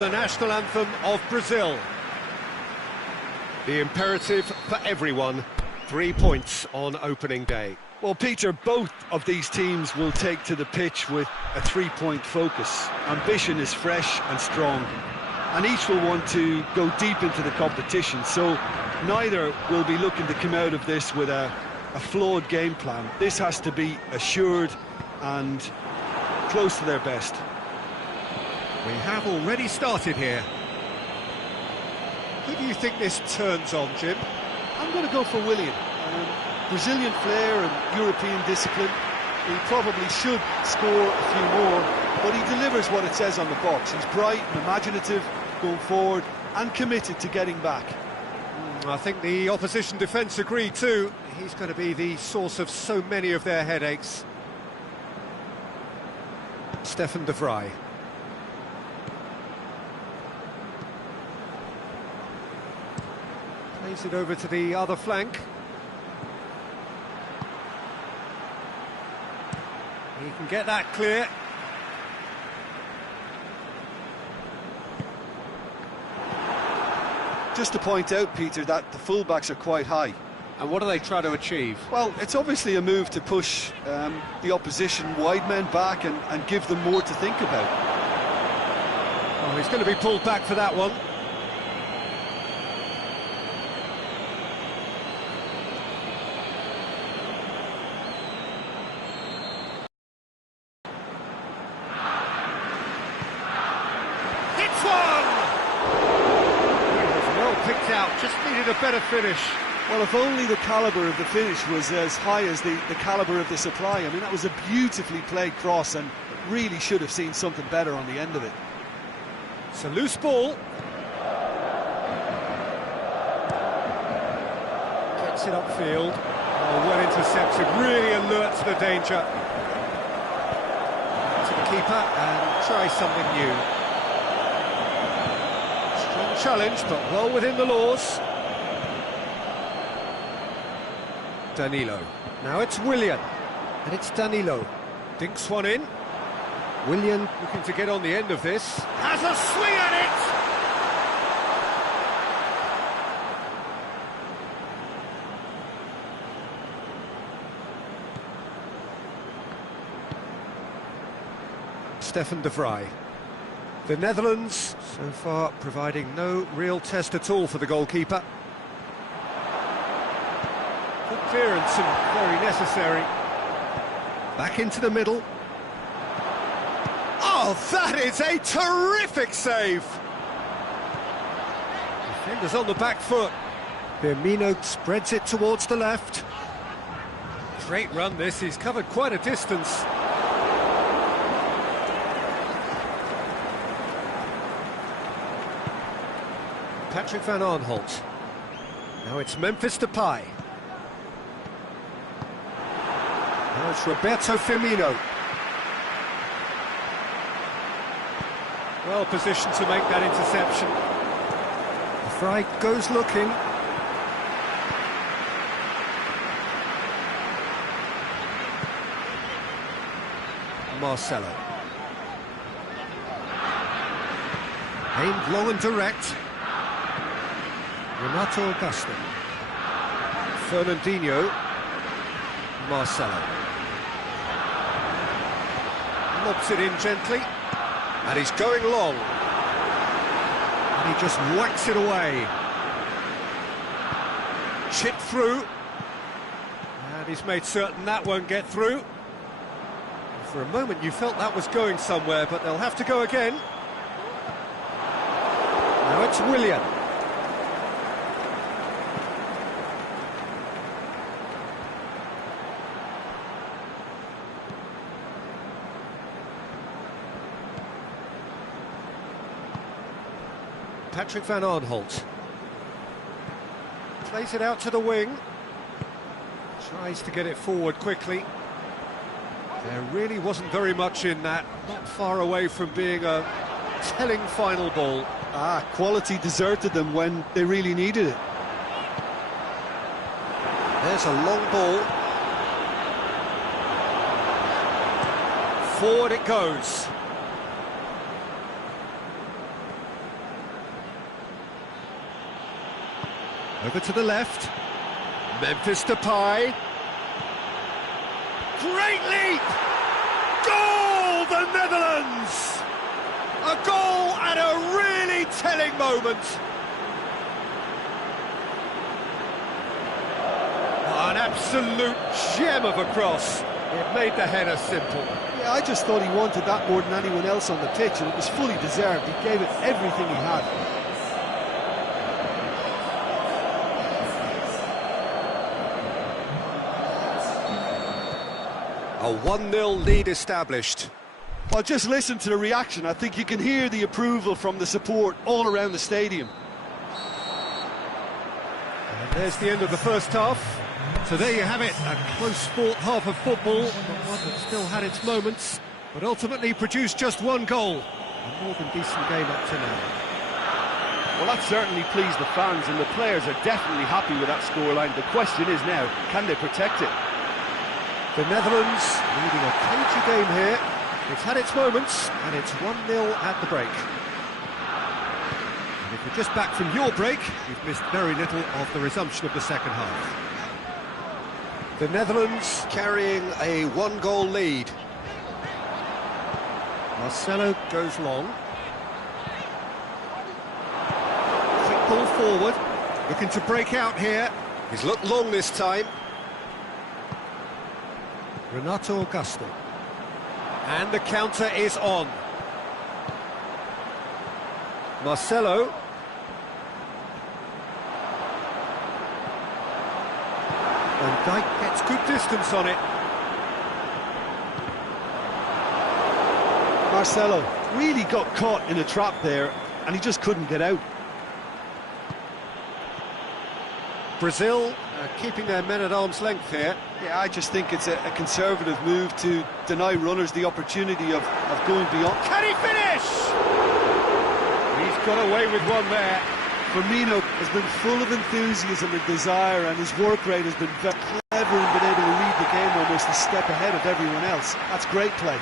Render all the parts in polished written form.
The national anthem of Brazil. The imperative for everyone, 3 points on opening day. Well, Peter, both of these teams will take to the pitch with a three-point focus. Ambition is fresh and strong, and each will want to go deep into the competition, so neither will be looking to come out of this with a flawed game plan. This has to be assured and close to their best. We have already started here. Who do you think this turns on, Jim? I'm going to go for Willian. Brazilian flair and European discipline. He probably should score a few more, but he delivers what it says on the box. He's bright and imaginative, going forward, and committed to getting back. I think the opposition defence agree too. He's going to be the source of so many of their headaches. Stefan de Vrij. Plays it over to the other flank. He can get that clear. Just to point out, Peter, that the fullbacks are quite high. And what do they try to achieve? Well, it's obviously a move to push the opposition wide men back and give them more to think about. Oh, he's going to be pulled back for that one. Hits one! It was well picked out, just needed a better finish. Well, if only the calibre of the finish was as high as the calibre of the supply. I mean, that was a beautifully played cross and really should have seen something better on the end of it. It's a loose ball. Gets it upfield. Oh, well intercepted, really alert to the danger. To the keeper and try something new. Strong challenge, but well within the laws. Danilo. Now it's Willian, and it's Danilo. Dinks one in. Willian looking to get on the end of this. Has a swing at it! Stefan de Vrij. The Netherlands, so far, providing no real test at all for the goalkeeper. Good clearance and very necessary. Back into the middle. Oh, that is a terrific save! Defenders on the back foot. Firmino spreads it towards the left. Great run this, he's covered quite a distance. Patrick van Aanholt. Now it's Memphis Depay. Now it's Roberto Firmino. Well positioned to make that interception. Fry goes looking. Marcelo. Aimed low and direct. Renato Augusto. Fernandinho. Marcelo. Lobs it in gently. And he's going long. And he just whacks it away. Chipped through. And he's made certain that won't get through. For a moment you felt that was going somewhere, but they'll have to go again. Now it's Willian. Patrick van Aanholt. Plays it out to the wing. Tries to get it forward quickly. There really wasn't very much in that. Not far away from being a telling final ball. Quality deserted them when they really needed it. There's a long ball. Forward it goes. Over to the left. Memphis Depay. Great leap! Goal, the Netherlands! A goal at a really telling moment. An absolute gem of a cross. It made the header simple. Yeah, I just thought he wanted that more than anyone else on the pitch, and it was fully deserved. He gave it everything he had. A 1-0 lead established. Well, just listen to the reaction. I think you can hear the approval from the support all around the stadium. And there's the end of the first half. So there you have it, a close fought half of football, but one that still had its moments, but ultimately produced just one goal. A more than decent game up to now. Well, that certainly pleased the fans, and the players are definitely happy with that scoreline. The question is now, can they protect it? The Netherlands leading a cagey game here. It's had its moments, and it's 1-0 at the break. And if you're just back from your break, you've missed very little of the resumption of the second half. The Netherlands carrying a 1-goal lead. Marcelo goes long. Quick ball forward, looking to break out here. He's looked long this time. Renato Augusto. And the counter is on. Marcelo. Van Dijk gets good distance on it. Marcelo really got caught in a trap there, and he just couldn't get out. Brazil keeping their men at arm's length here. Yeah, I just think it's a conservative move to deny runners the opportunity of going beyond. Can he finish? He's got away with one there. Firmino has been full of enthusiasm and desire, and his work rate has been very clever and been able to read the game almost a step ahead of everyone else. That's great play.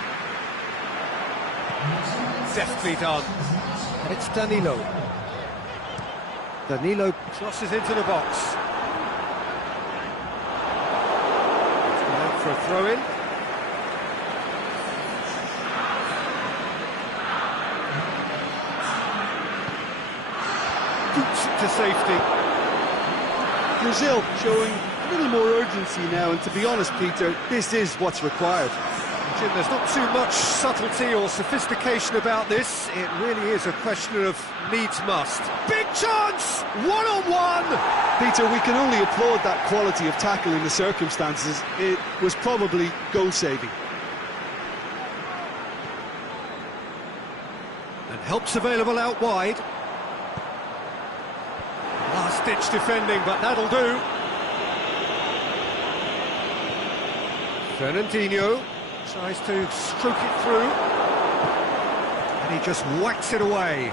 Deftly done. And it's Danilo. Danilo crosses into the box. It's gone out for a throw-in. Boots it to safety. Brazil showing a little more urgency now, and to be honest, Peter, this is what's required. Jim, there's not too much subtlety or sophistication about this. It really is a question of needs must. Big chance! One-on-one! Peter, we can only applaud that quality of tackle in the circumstances. It was probably goal-saving. And help's available out wide. Last-ditch defending, but that'll do. Fernandinho tries to stroke it through, and he just whacks it away.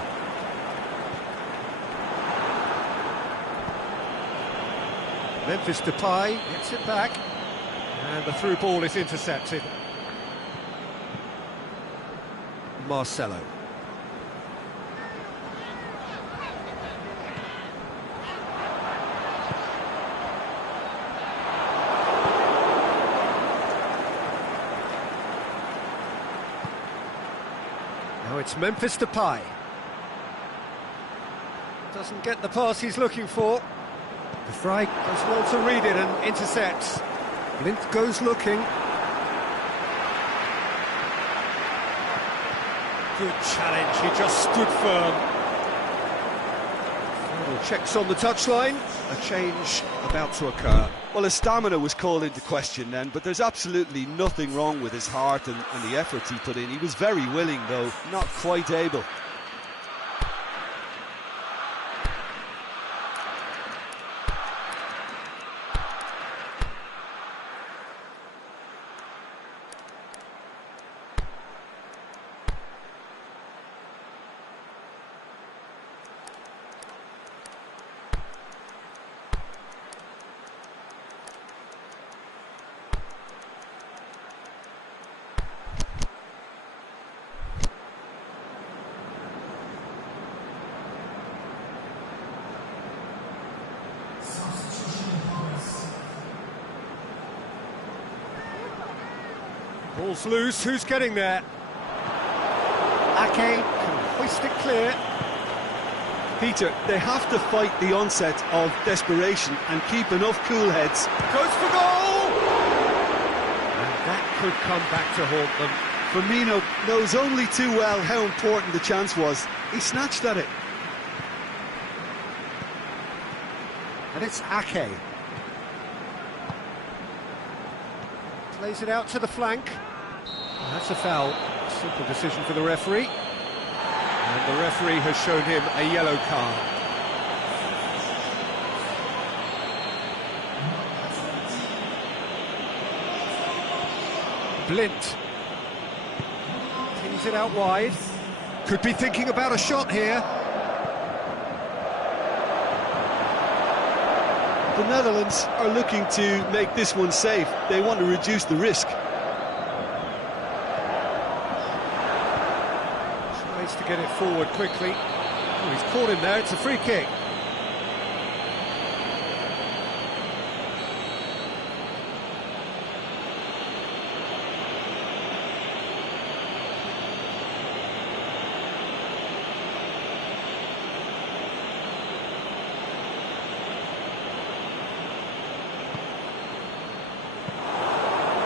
Memphis Depay gets it back, and the through ball is intercepted. Marcelo. Now it's Memphis Depay. Doesn't get the pass he's looking for. De Vrij does well to read it and intercepts. Blind goes looking. Good challenge, he just stood firm. Final checks on the touchline. A change about to occur. Well, his stamina was called into question then, but there's absolutely nothing wrong with his heart and the efforts he put in. He was very willing, though, not quite able. Ball's loose, who's getting there? Ake can hoist it clear. Peter, they have to fight the onset of desperation and keep enough cool heads. Goes for goal! And that could come back to haunt them. Firmino knows only too well how important the chance was. He snatched at it. And it's Ake. Plays it out to the flank. And that's a foul. Simple decision for the referee. And the referee has shown him a yellow card. Blind. Pings it out wide. Could be thinking about a shot here. The Netherlands are looking to make this one safe. They want to reduce the risk. Tries to get it forward quickly. Oh, he's caught him there, it's a free kick.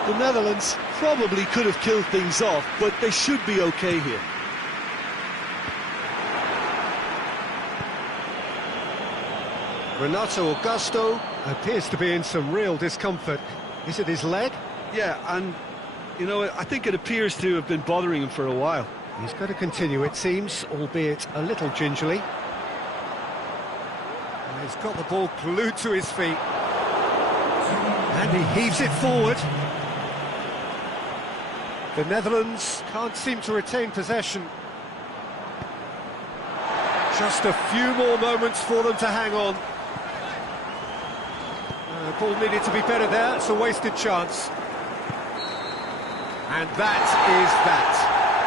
The Netherlands probably could have killed things off, but they should be okay here. Renato Augusto appears to be in some real discomfort. Is it his leg? Yeah, and, you know, I think it appears to have been bothering him for a while. He's got to continue, it seems, albeit a little gingerly. And he's got the ball glued to his feet. And he heaves it forward. The Netherlands can't seem to retain possession. Just a few more moments for them to hang on. The ball needed to be better there, it's a wasted chance. And that is that.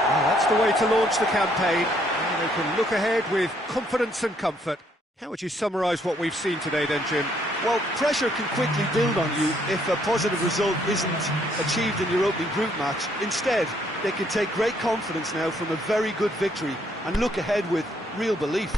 Well, that's the way to launch the campaign. And they can look ahead with confidence and comfort. How would you summarise what we've seen today then, Jim? Well, pressure can quickly build on you if a positive result isn't achieved in your opening group match. Instead, they can take great confidence now from a very good victory and look ahead with real belief.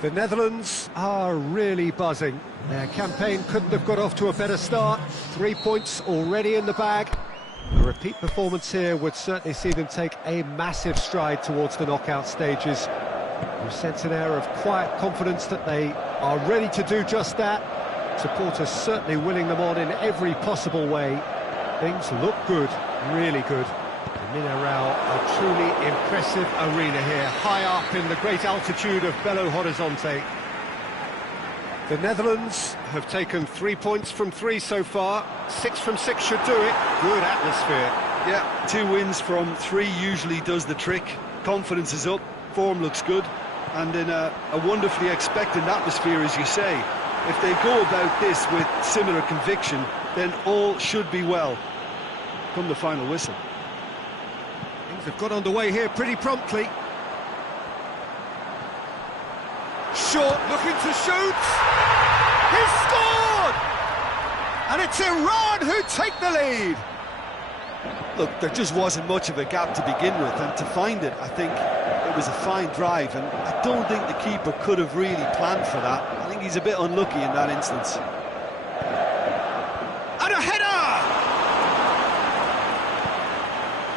The Netherlands are really buzzing. Their campaign couldn't have got off to a better start. 3 points already in the bag. A repeat performance here would certainly see them take a massive stride towards the knockout stages. You sense an air of quiet confidence that they are ready to do just that. Supporters certainly willing them on in every possible way. Things look good, really good. The Mineirão, a truly impressive arena here, high up in the great altitude of Belo Horizonte. The Netherlands have taken 3 points from 3 so far. 6 from 6 should do it. Good atmosphere. Yeah, 2 wins from 3 usually does the trick. Confidence is up, form looks good, and in a wonderfully expectant atmosphere, as you say. If they go about this with similar conviction, then all should be well come the final whistle. Things have got underway here pretty promptly. Short, looking to shoot. He's scored! And it's Iran who take the lead. Look, there just wasn't much of a gap to begin with, and to find it, I think it was a fine drive, and I don't think the keeper could have really planned for that. I think he's a bit unlucky in that instance. And a header!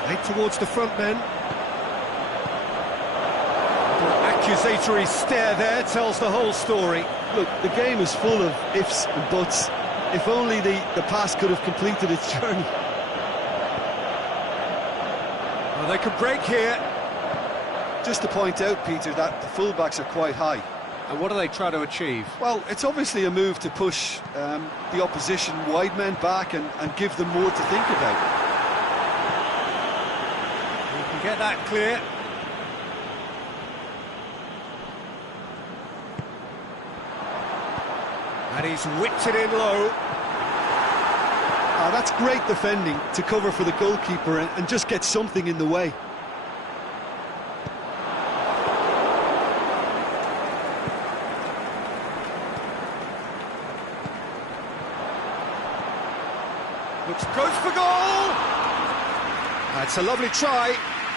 Late towards the front men. Accusatory stare there tells the whole story. Look, the game is full of ifs and buts. If only the pass could have completed its journey. Well, they could break here. Just to point out, Peter, that the fullbacks are quite high. And what do they try to achieve? Well, it's obviously a move to push the opposition wide men back and give them more to think about. You can get that clear. And he's whipped it in low. That's great defending to cover for the goalkeeper and just get something in the way. Goes for goal! That's a lovely try,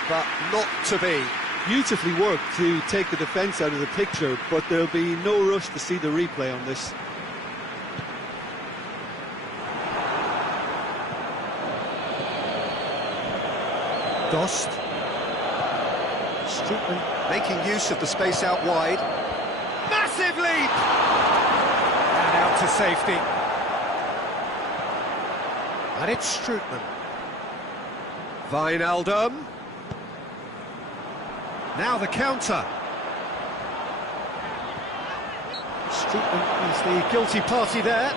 but not to be. Beautifully worked to take the defence out of the picture, but there'll be no rush to see the replay on this. Dost. Strootman making use of the space out wide. Massive leap! And out to safety. And it's Strootman. Wijnaldum. Now the counter. Strootman is the guilty party there.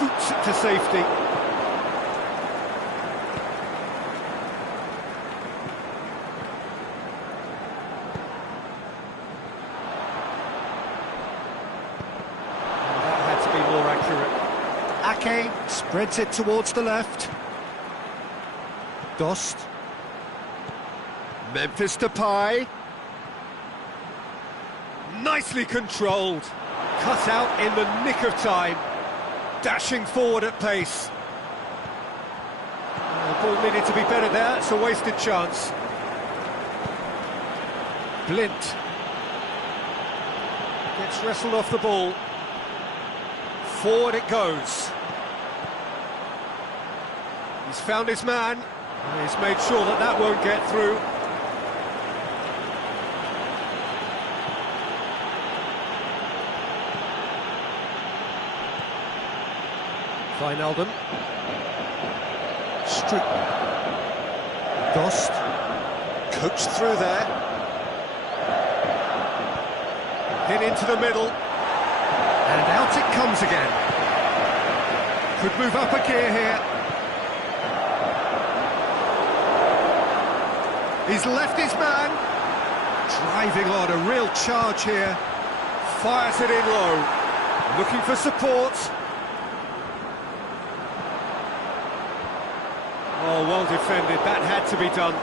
Boots it to safety. Ake spreads it towards the left. Dost. Memphis Depay. Nicely controlled. Cut out in the nick of time. Dashing forward at pace. The ball needed to be better there. It's a wasted chance. Blind. Gets wrestled off the ball. Forward it goes. He's found his man, and he's made sure that that won't get through. Wijnaldum. Strootman. Dost. Coached through there. Hit into the middle. And out it comes again. Could move up a gear here. He's left his man. Driving on, a real charge here. Fires it in low. Looking for support. Oh, well defended. That had to be done.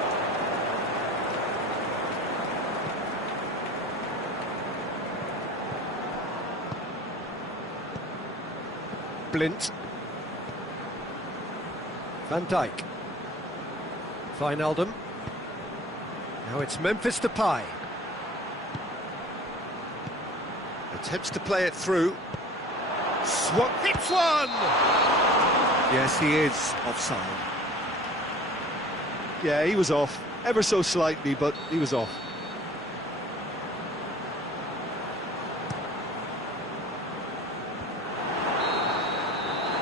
Blind. Van Dijk. Wijnaldum. Now it's Memphis Depay. Attempts to play it through. Swat hits one! Yes, he is offside. Yeah, he was off. Ever so slightly, but he was off.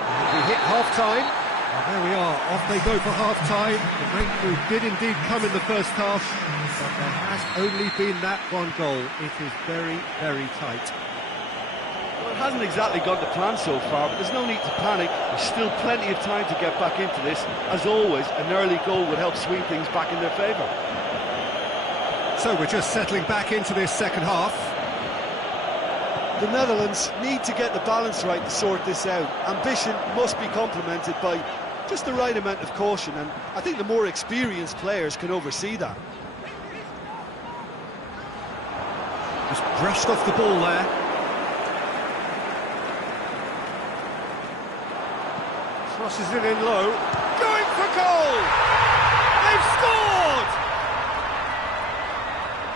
And we hit half-time. There we are, off they go for half-time. The breakthrough did indeed come in the first half, but there has only been that one goal. It is very, very tight. Well, it hasn't exactly gone to plan so far, but there's no need to panic. There's still plenty of time to get back into this. As always, an early goal would help swing things back in their favour. So we're just settling back into this second half. The Netherlands need to get the balance right to sort this out. Ambition must be complemented by just the right amount of caution, and I think the more experienced players can oversee that. Just brushed off the ball there. Crosses it in low. Going for goal! They've scored!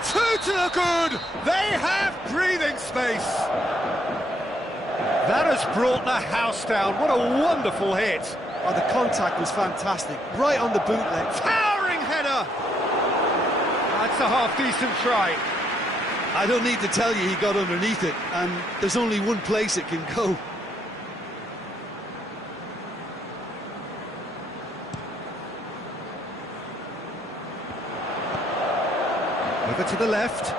Two to the good! They have breathing space! That has brought the house down. What a wonderful hit! Oh, the contact was fantastic, right on the bootleg. Towering header! That's a half-decent try. I don't need to tell you he got underneath it, and there's only one place it can go. Over to the left.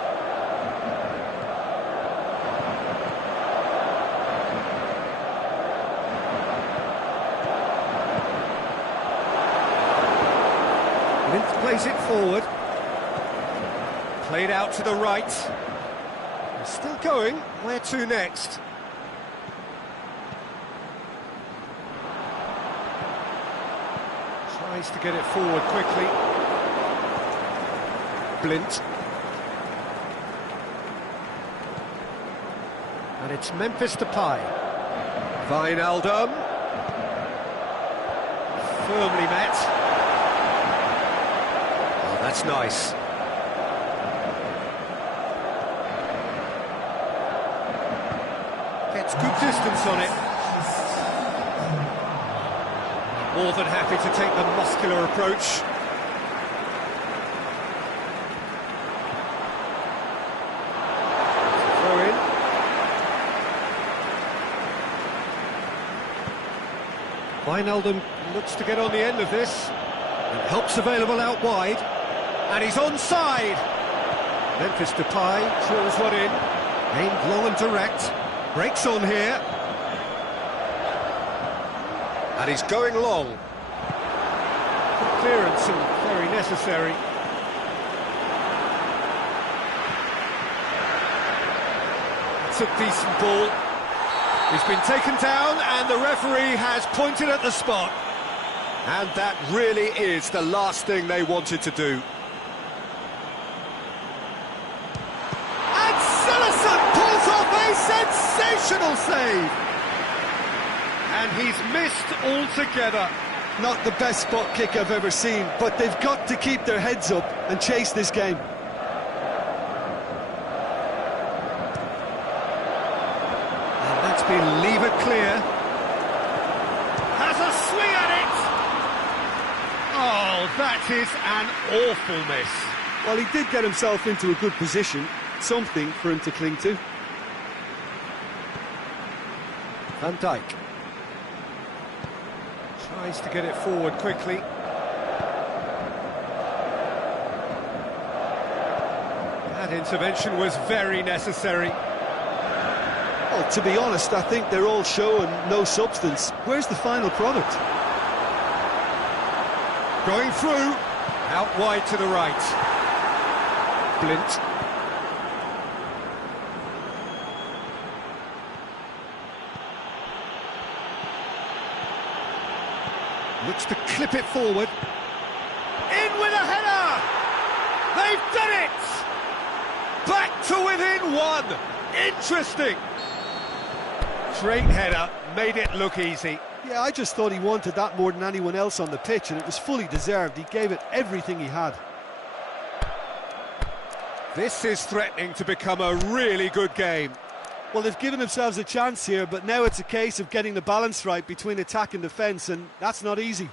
Lint plays it forward. Played out to the right. They're still going. Where to next? Tries to get it forward quickly. Blint. And it's Memphis Depay. Wijnaldum. Firmly met. Oh, that's nice. Gets good distance on it. More than happy to take the muscular approach. Throw in. Wijnaldum looks to get on the end of this. And help's available out wide. And he's onside. Memphis Depay drills one in. Aimed long and direct. Breaks on here. And he's going long. Good clearance and very necessary. It's a decent ball. He's been taken down and the referee has pointed at the spot. And that really is the last thing they wanted to do. And Cillessen pulls off a sensational save. And he's missed altogether. Not the best spot kick I've ever seen, but they've got to keep their heads up and chase this game. And that's been lever clear. Has a swing at it! Oh, that is an awful miss. Well, he did get himself into a good position, something for him to cling to. Van Dijk. Tries to get it forward quickly. That intervention was very necessary. Well, to be honest, I think they're all show and no substance. Where's the final product? Going through. Out wide to the right. Blint. Looks to clip it forward. In with a header! They've done it! Back to within one! Interesting! Straight header, made it look easy. Yeah, I just thought he wanted that more than anyone else on the pitch, and it was fully deserved. He gave it everything he had. This is threatening to become a really good game. Well, they've given themselves a chance here, but now it's a case of getting the balance right between attack and defence, and that's not easy.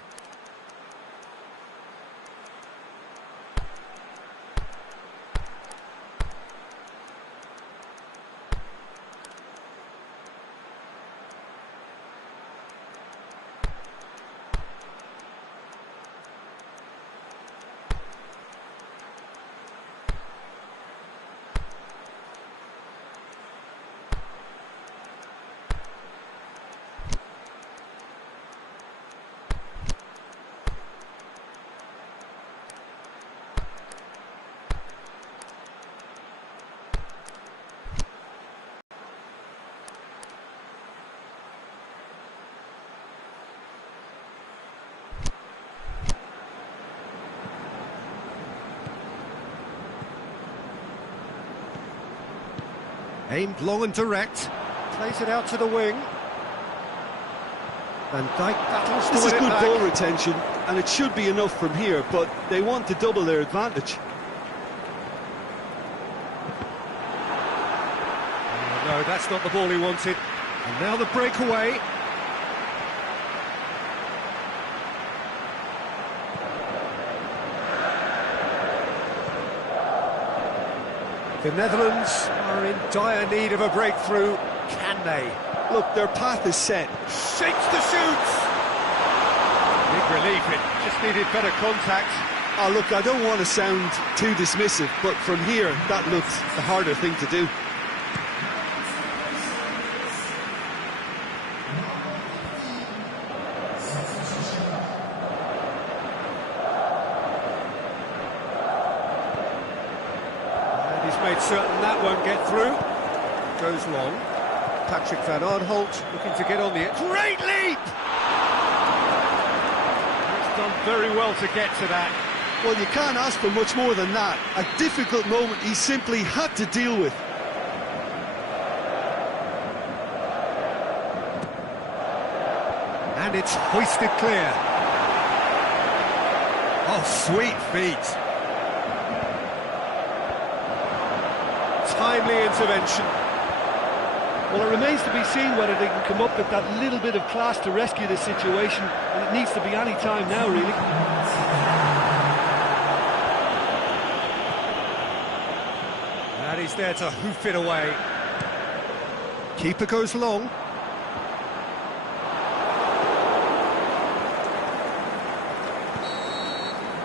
Aimed long and direct. Plays it out to the wing. Van Dijk battles to This is win it good back. ball retention, and it should be enough from here, but they want to double their advantage. No, that's not the ball he wanted. And now the breakaway. The Netherlands are in dire need of a breakthrough. Can they? Look, their path is set. Shakes the shoots! Big relief, it just needed better contact. Oh, look, I don't want to sound too dismissive, but from here, that looks the harder thing to do. And he's made certain that won't get through. Goes long. Patrick van Aanholt looking to get on the edge. Great leap! He's done very well to get to that. Well, you can't ask for much more than that. A difficult moment he simply had to deal with. And it's hoisted clear. Oh, sweet feet. Timely intervention. Well, it remains to be seen whether they can come up with that little bit of class to rescue this situation, and it needs to be any time now, really. And he's there to hoof it away. Keeper goes long.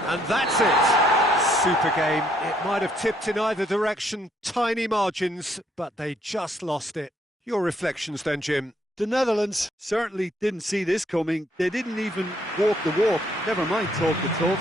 And that's it. Super game. It might have tipped in either direction. Tiny margins, but they just lost it. Your reflections then, Jim? The Netherlands certainly didn't see this coming. They didn't even walk the walk, never mind talk the talk.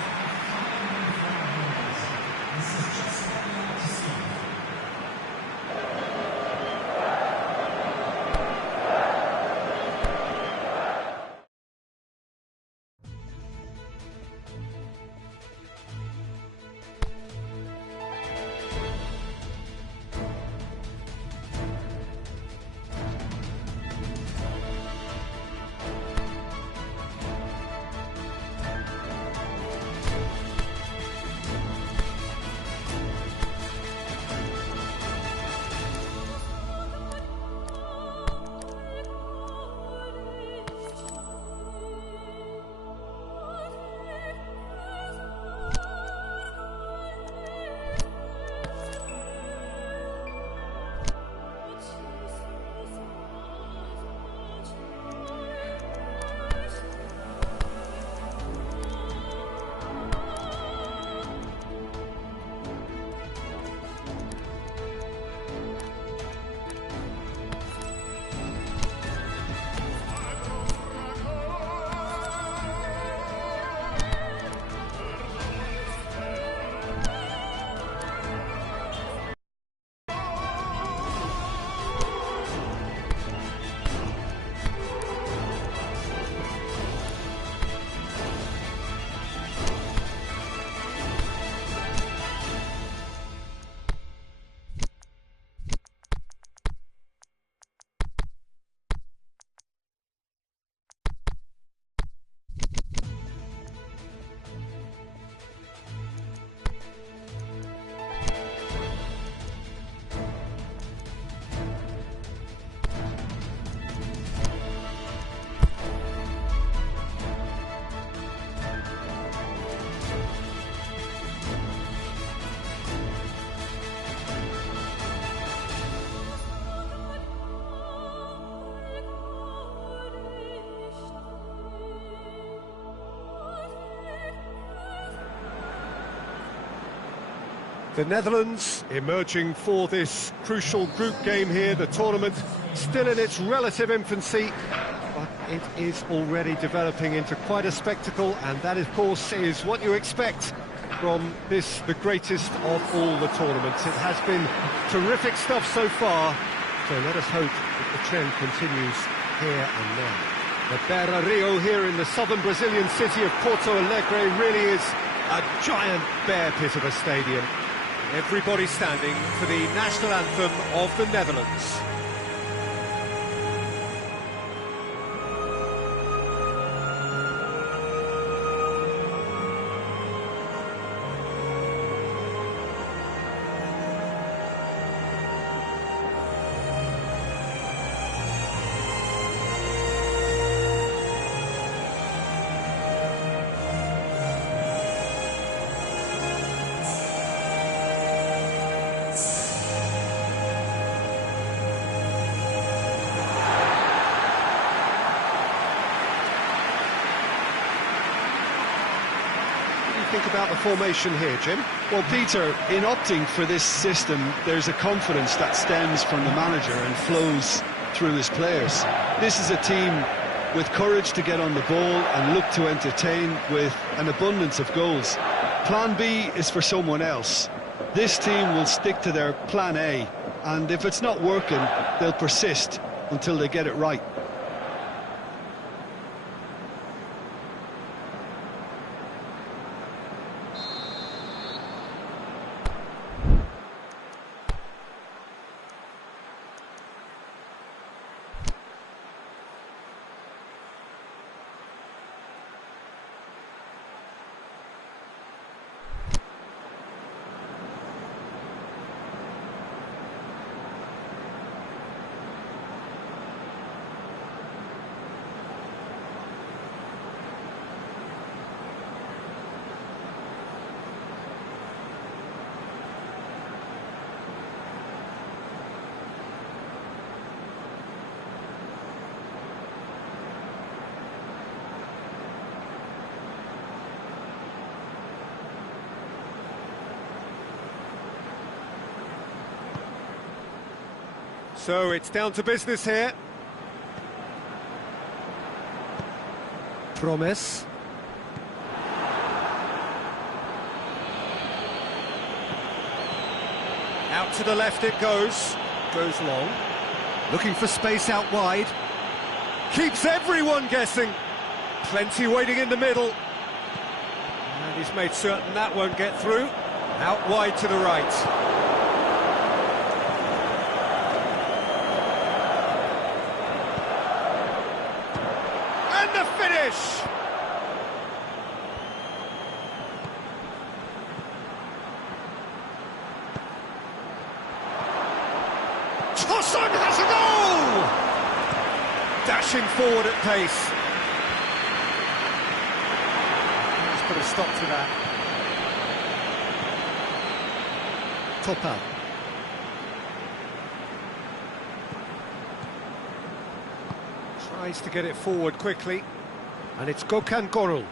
The Netherlands emerging for this crucial group game here, the tournament still in its relative infancy, but it is already developing into quite a spectacle, and that of course is what you expect from this, the greatest of all the tournaments. It has been terrific stuff so far, so let us hope that the trend continues here and now. The Beira Rio here in the southern Brazilian city of Porto Alegre really is a giant bear pit of a stadium. Everybody standing for the national anthem of the Netherlands. Think about the formation here, Jim? Well, Peter, in opting for this system, there's a confidence that stems from the manager and flows through his players. This is a team with courage to get on the ball and look to entertain with an abundance of goals. Plan B is for someone else. This team will stick to their plan A, and if it's not working, they'll persist until they get it right. So it's down to business here. Promes. Out to the left it goes. Goes long. Looking for space out wide. Keeps everyone guessing. Plenty waiting in the middle. And he's made certain that won't get through. Out wide to the right. The finish! Tosun has a goal! Dashing forward at pace. Let's put a stop to that. Topal. Tries to get it forward quickly, and it's Gökhan Gürül.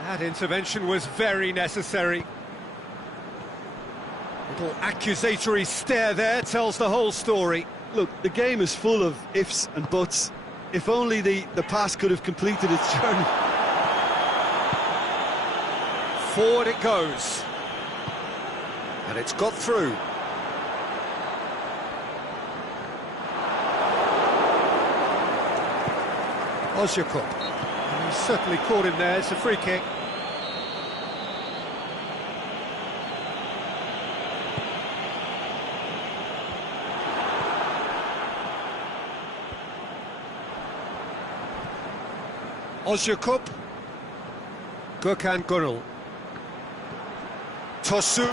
That intervention was very necessary. Little accusatory stare there tells the whole story. Look, the game is full of ifs and buts. If only the pass could have completed its journey. Forward it goes. And it's got through. Ozyakup. He's certainly caught him there. It's a free kick. Ozyakup. Gökhan Gürül. Tosun!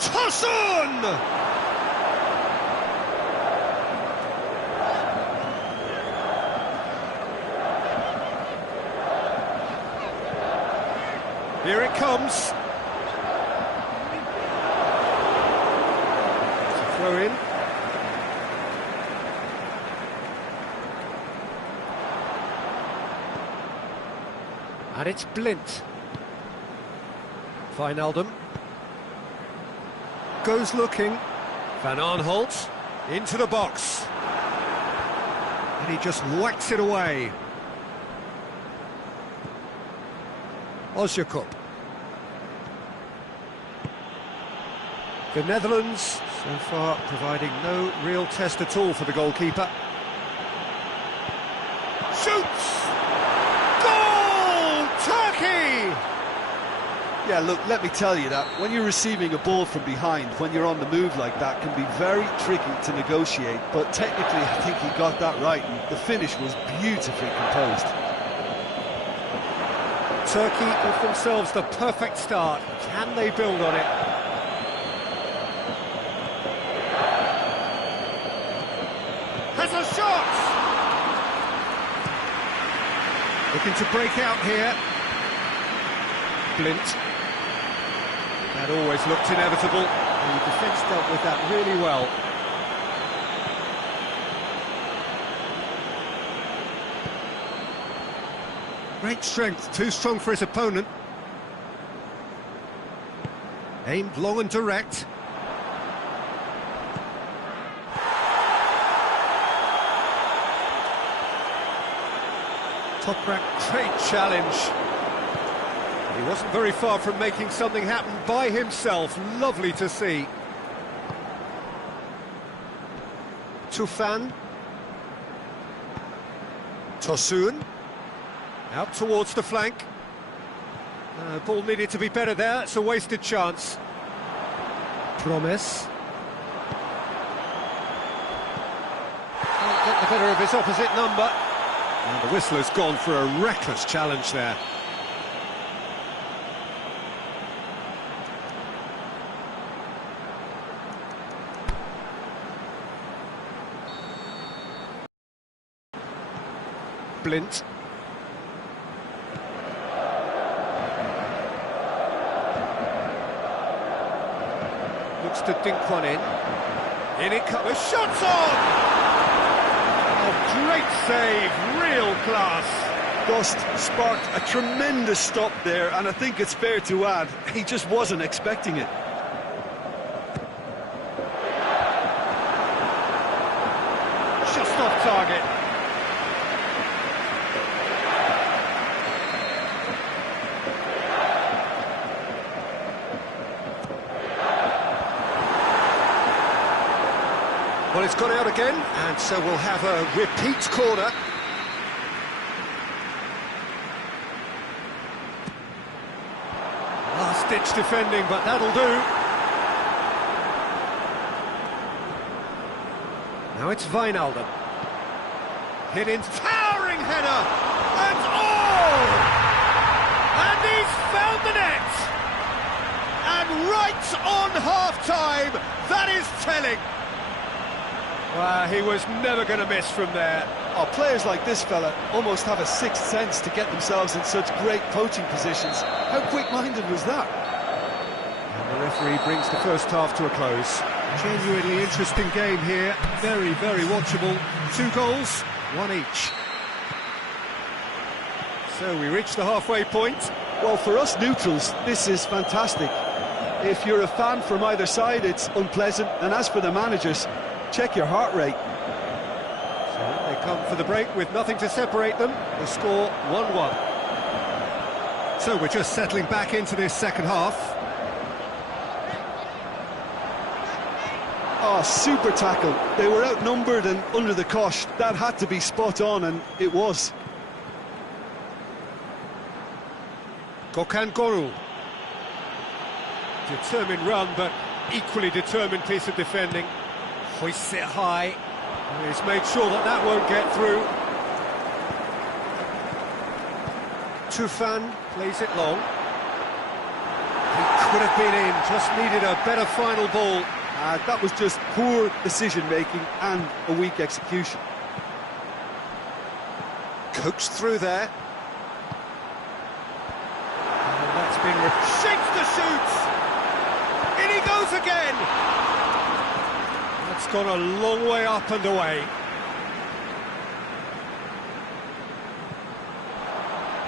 Here it comes. It's a throw in. And it's Blind. Wijnaldum. Goes looking. Van Aanholt into the box. And he just whacks it away. Ozyakup. The Netherlands, so far, providing no real test at all for the goalkeeper. Shoots! Goal! Turkey! Yeah, look, let me tell you that when you're receiving a ball from behind, when you're on the move like that, can be very tricky to negotiate. But technically, I think he got that right, and the finish was beautifully composed. Turkey give themselves the perfect start. Can they build on it? Has a shot! Looking to break out here. Blint. That always looked inevitable. The defence dealt with that really well. Great strength, too strong for his opponent. Aimed long and direct. Toprak, great challenge. He wasn't very far from making something happen by himself. Lovely to see. Tufan. Tosun. Out towards the flank. Ball needed to be better there. It's a wasted chance. Promise. Can't get the better of his opposite number. And the whistler's gone for a reckless challenge there. Blint. Looks to dink one in. In it comes. Shots on! Oh, great save, real class. Gust sparked a tremendous stop there, and I think it's fair to add, he just wasn't expecting it. Just off target. Well, it's gone out again, and so we'll have a repeat corner. Last-ditch defending, but that'll do. Now it's Wijnaldum. Hit in, towering header, and oh! And he's found the net! And right on half-time, that is telling. Well, he was never going to miss from there. Oh, players like this fella almost have a sixth sense to get themselves in such great coaching positions. How quick-minded was that? And the referee brings the first half to a close. Genuinely interesting game here. Very, very watchable. 2 goals, 1 each. So we reach the halfway point. Well, for us neutrals, this is fantastic. If you're a fan from either side, it's unpleasant. And as for the managers, check your heart rate. So they come for the break with nothing to separate them. The score 1-1. So we're just settling back into this second half. Oh, super tackle. They were outnumbered and under the cosh. That had to be spot on, and it was. Gökhan Gönül. Determined run, but equally determined piece of defending. Hoists it high. And he's made sure that that won't get through. Tufan plays it long. He could have been in, just needed a better final ball. That was just poor decision-making and a weak execution. Coaxed through there. And that's been... Shakes the shoot! In he goes again! That's gone a long way up and away.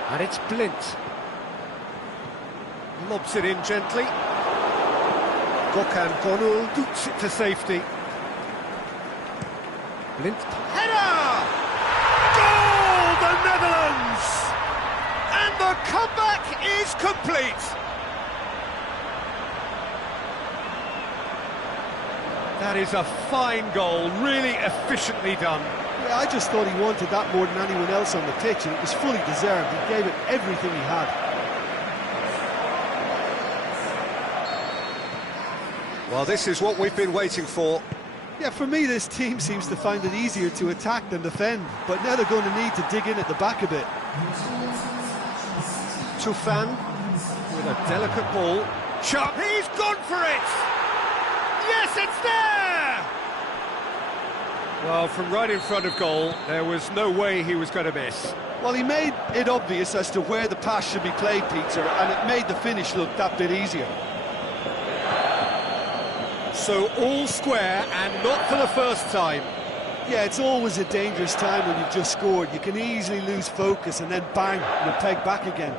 And it's Blint. Lobs it in gently. Gökhan Gönül boots it to safety. Blint. Header! Goal, the Netherlands! And the comeback is complete. That is a fine goal, really efficiently done. Yeah, I just thought he wanted that more than anyone else on the pitch, and it was fully deserved. He gave it everything he had. Well, this is what we've been waiting for. Yeah, for me, this team seems to find it easier to attack than defend, but now they're going to need to dig in at the back a bit. Tufan with a delicate ball. Sharp, he's gone for it! Yes, it's there! Well, from right in front of goal, there was no way he was going to miss. Well, he made it obvious as to where the pass should be played, Peter, and it made the finish look that bit easier. So all square, and not for the first time. Yeah, it's always a dangerous time when you've just scored. You can easily lose focus and then bang, you're pegged back again.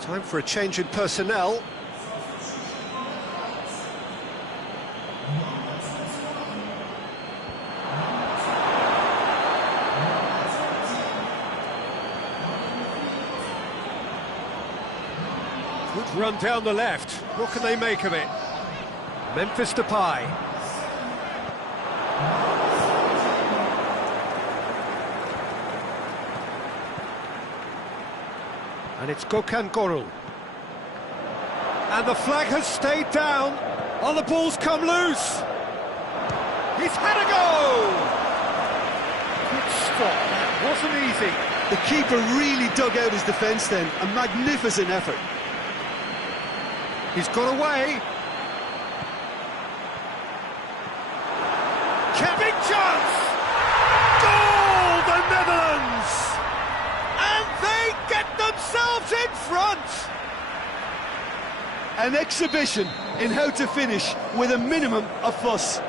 Time for a change in personnel. Good run down the left. What can they make of it? Memphis Depay. And it's Gökhan Gürül. And the flag has stayed down. Oh, the ball's come loose. He's had a go! Good stop, that wasn't easy. The keeper really dug out his defence then, a magnificent effort. He's got away. Big chance! Goal, the Netherlands! And they get themselves in front! An exhibition in how to finish with a minimum of fuss.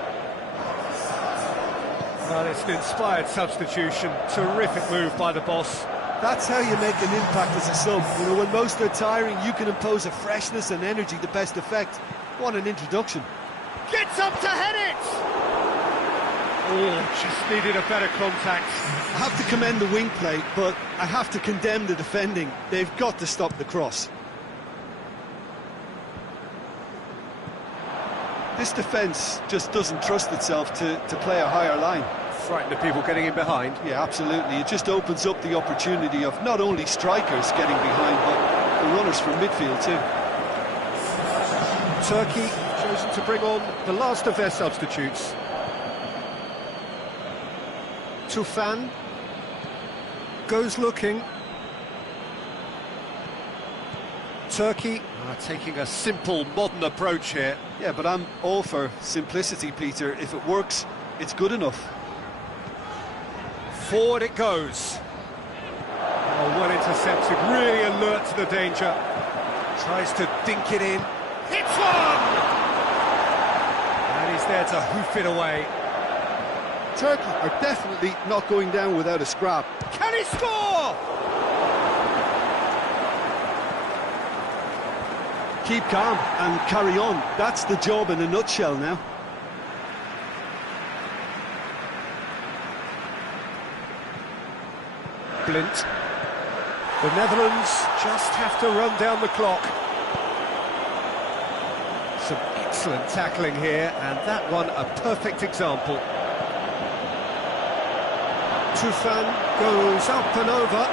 Well, it's an inspired substitution. Terrific move by the boss. That's how you make an impact as a sub. You know, when most are tiring, you can impose a freshness and energy to best effect. What an introduction. Gets up to head it! Oh, just needed a better contact. I have to commend the wing play, but I have to condemn the defending. They've got to stop the cross. This defence just doesn't trust itself to play a higher line. Frightened of people getting in behind. Yeah, absolutely. It just opens up the opportunity of not only strikers getting behind, but the runners from midfield too. Turkey chosen to bring on the last of their substitutes. Tufan goes looking. Turkey are taking a simple, modern approach here. Yeah, but I'm all for simplicity, Peter. If it works, it's good enough. Forward it goes. Oh, well intercepted, really alert to the danger. Tries to dink it in. Hits one! And he's there to hoof it away. Turkey are definitely not going down without a scrap. Can he score? Keep calm and carry on. That's the job in a nutshell now. Blind. The Netherlands just have to run down the clock. Some excellent tackling here, and that one a perfect example. Tufan goes up and over.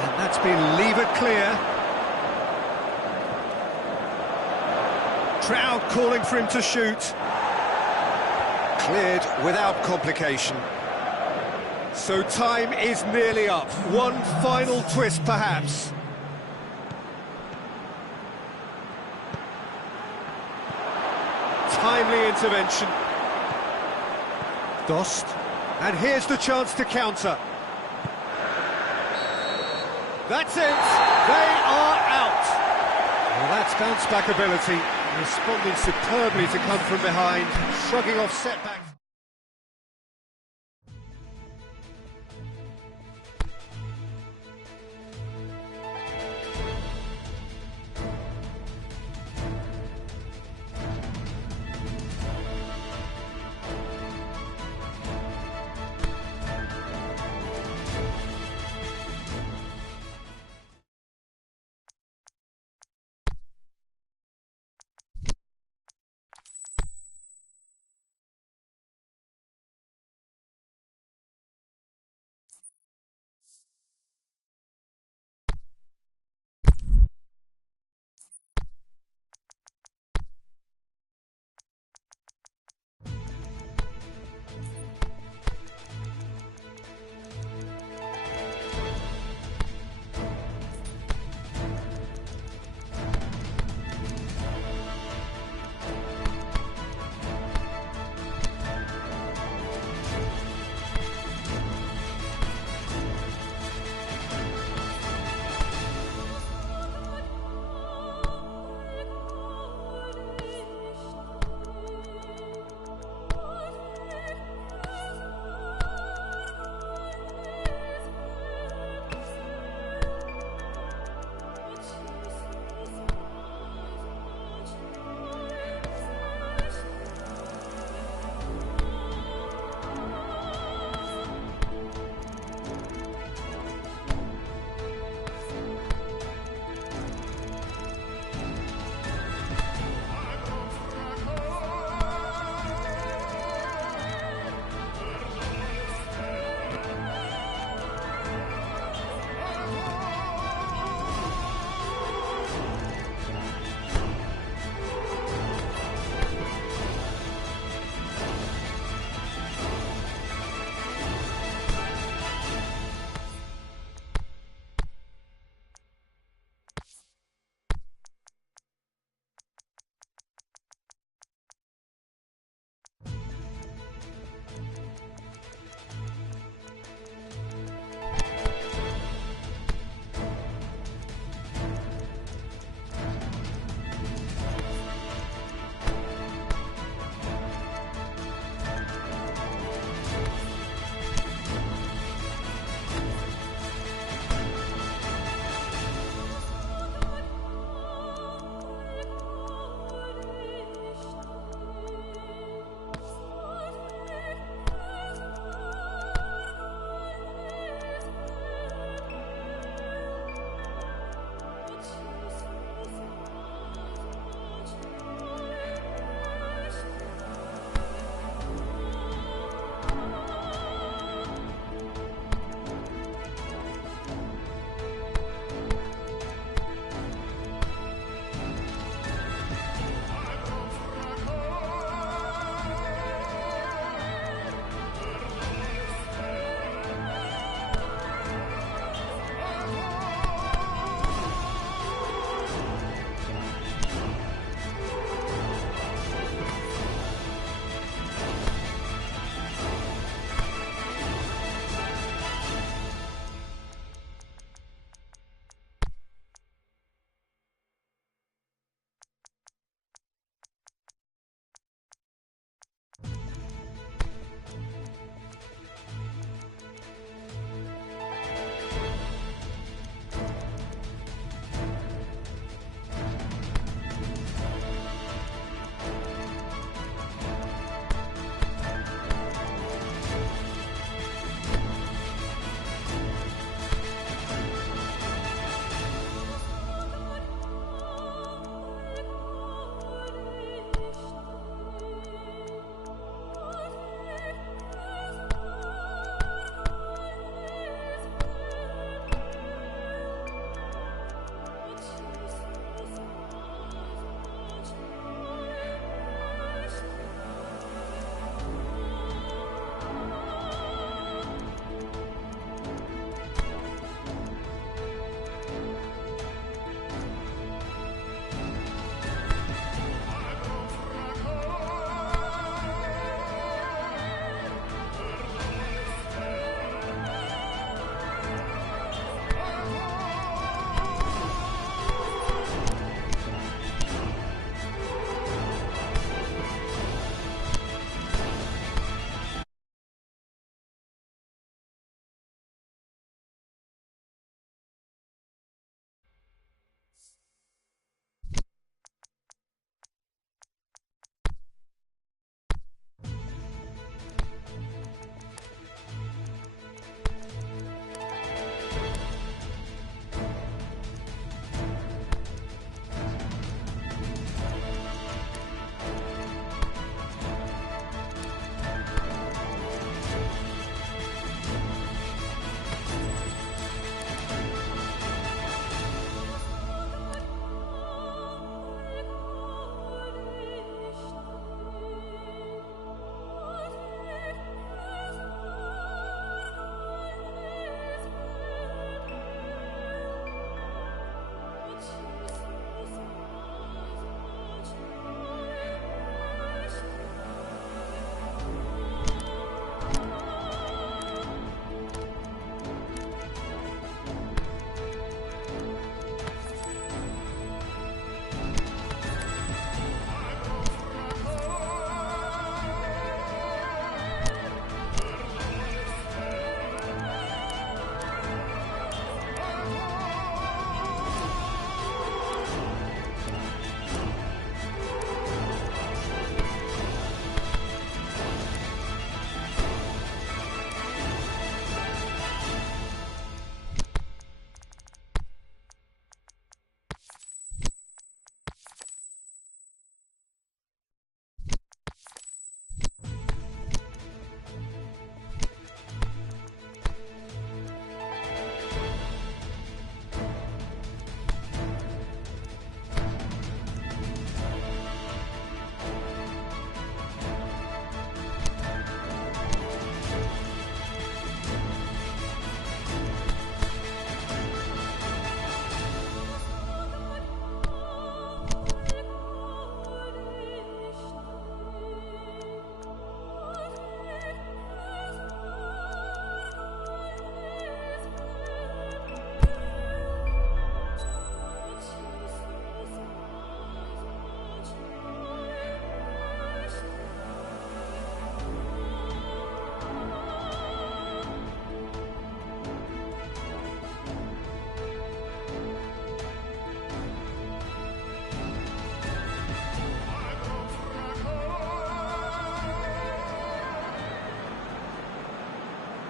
And that's been levered clear. Crowd calling for him to shoot. Cleared without complication. So time is nearly up. One final twist, perhaps. Timely intervention. Dost. And here's the chance to counter. That's it! They are out! Well, that's bounce-back ability, responding superbly to come from behind, shrugging off setbacks.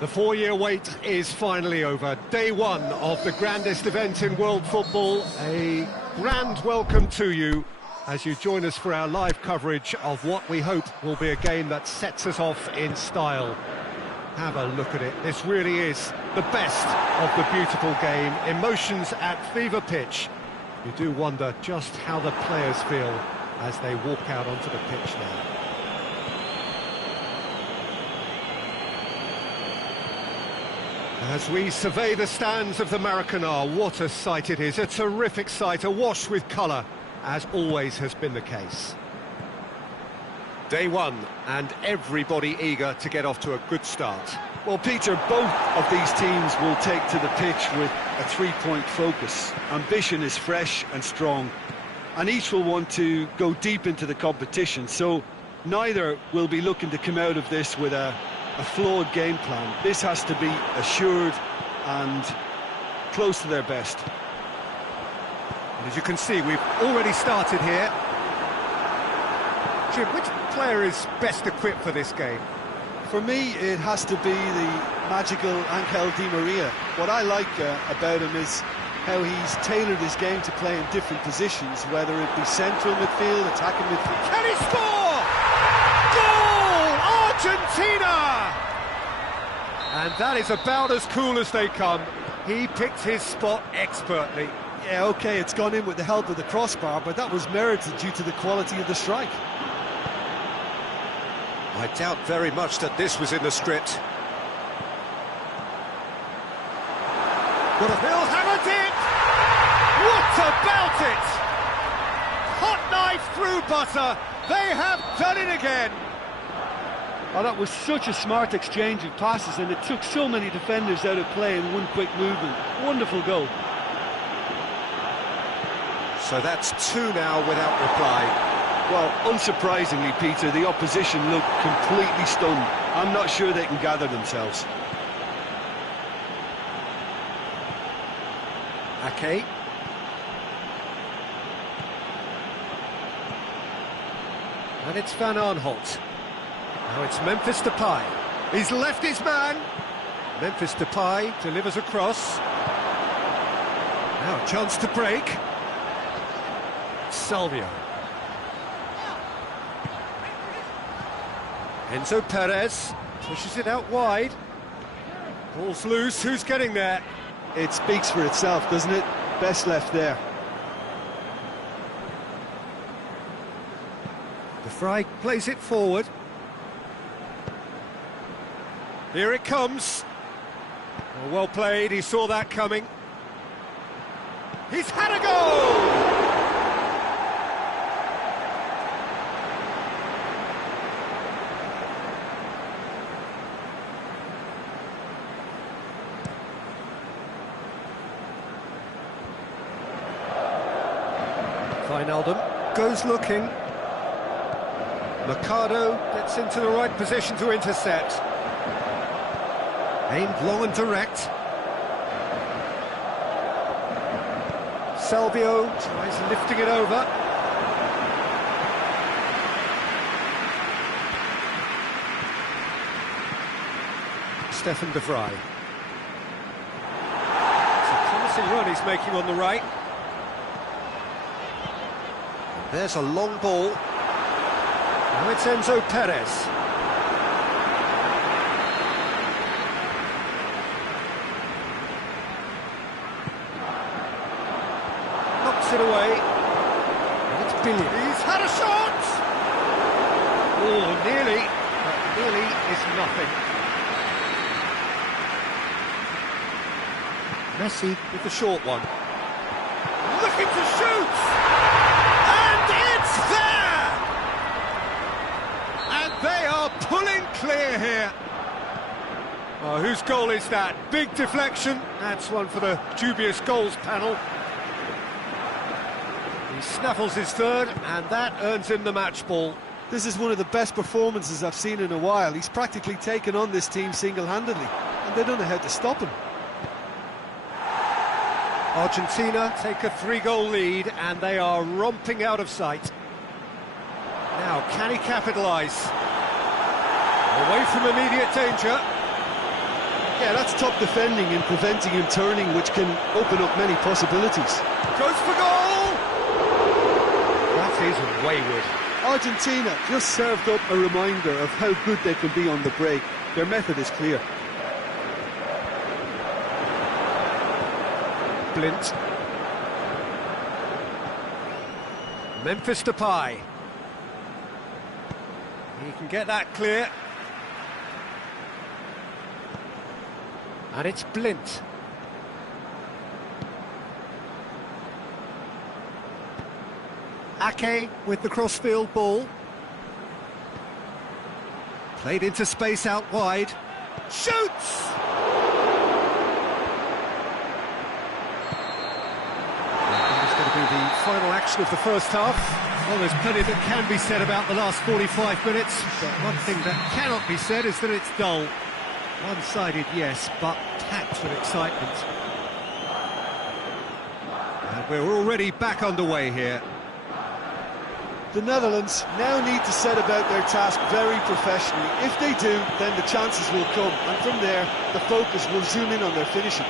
The 4-year wait is finally over. Day one of the grandest event in world football. A grand welcome to you as you join us for our live coverage of what we hope will be a game that sets us off in style. Have a look at it. This really is the best of the beautiful game. Emotions at fever pitch. You do wonder just how the players feel as they walk out onto the pitch now. As we survey the stands of the Maracanã, what a sight it is. A terrific sight, awash with colour, as always has been the case. Day one, and everybody eager to get off to a good start. Well, Peter, both of these teams will take to the pitch with a three-point focus. Ambition is fresh and strong, and each will want to go deep into the competition, so neither will be looking to come out of this with a flawed game plan. This has to be assured and close to their best. And as you can see, we've already started here. Jim, which player is best equipped for this game? For me, it has to be the magical Angel Di Maria. What I like about him is how he's tailored his game to play in different positions, whether it be central midfield, attacking midfield. Can he score? Goal! Argentina! And that is about as cool as they come. He picked his spot expertly. Yeah, OK, it's gone in with the help of the crossbar, but that was merited due to the quality of the strike. I doubt very much that this was in the script. He'll hammer it! What about it? Hot knife through butter. They have done it again. Oh, that was such a smart exchange of passes, and it took so many defenders out of play in one quick movement. Wonderful goal. So that's two now without reply. Well, unsurprisingly, Peter, the opposition look completely stunned. I'm not sure they can gather themselves. Ake. And it's Van Aanholt. Now it's Memphis Depay. He's left his man. Memphis Depay delivers across. Now a chance to break. Salvio. Enzo Perez pushes it out wide. Ball's loose. Who's getting there? It speaks for itself, doesn't it? Best left there. De Vrij plays it forward. Here it comes. Well played, he saw that coming. He's had a goal! Wijnaldum goes looking. Mercado gets into the right position to intercept. Aimed long and direct. Salvio tries lifting it over. Stefan de Vrij. It's a promising run he's making on the right. There's a long ball. Now it's Enzo Perez. Knocks it away. And it's Billy. He's had a shot! Oh, nearly. But nearly is nothing. Messi with the short one. Looking to shoot! It's there! And they are pulling clear here. Oh, whose goal is that? Big deflection. That's one for the dubious goals panel. He snaffles his third, and that earns him the match ball. This is one of the best performances I've seen in a while. He's practically taken on this team single-handedly, and they don't know how to stop him. Argentina take a 3-goal lead, and they are romping out of sight. Now, can he capitalise? Away from immediate danger. Yeah, that's top defending and preventing him turning, which can open up many possibilities. Goes for goal! That is wayward. Argentina just served up a reminder of how good they can be on the break. Their method is clear. Blind. Memphis Depay. He can get that clear. And it's Blint. Ake with the crossfield ball. Played into space out wide. Shoots! That's going to be the final action of the first half. Well, there's plenty that can be said about the last 45 minutes, but one thing that cannot be said is that it's dull. One-sided, yes, but packed with excitement. And we're already back underway here. The Netherlands now need to set about their task very professionally. If they do, then the chances will come, and from there, the focus will zoom in on their finishing.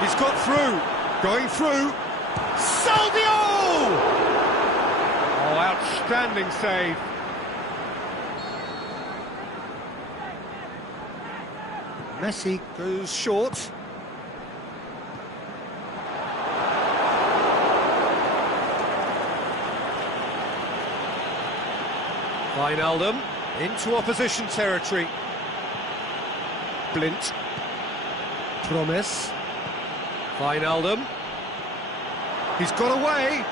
He's got through, going through. Salvio! Oh, outstanding save. Messi goes short. Wijnaldum into opposition territory. Blint. Promes. Wijnaldum. He's got away.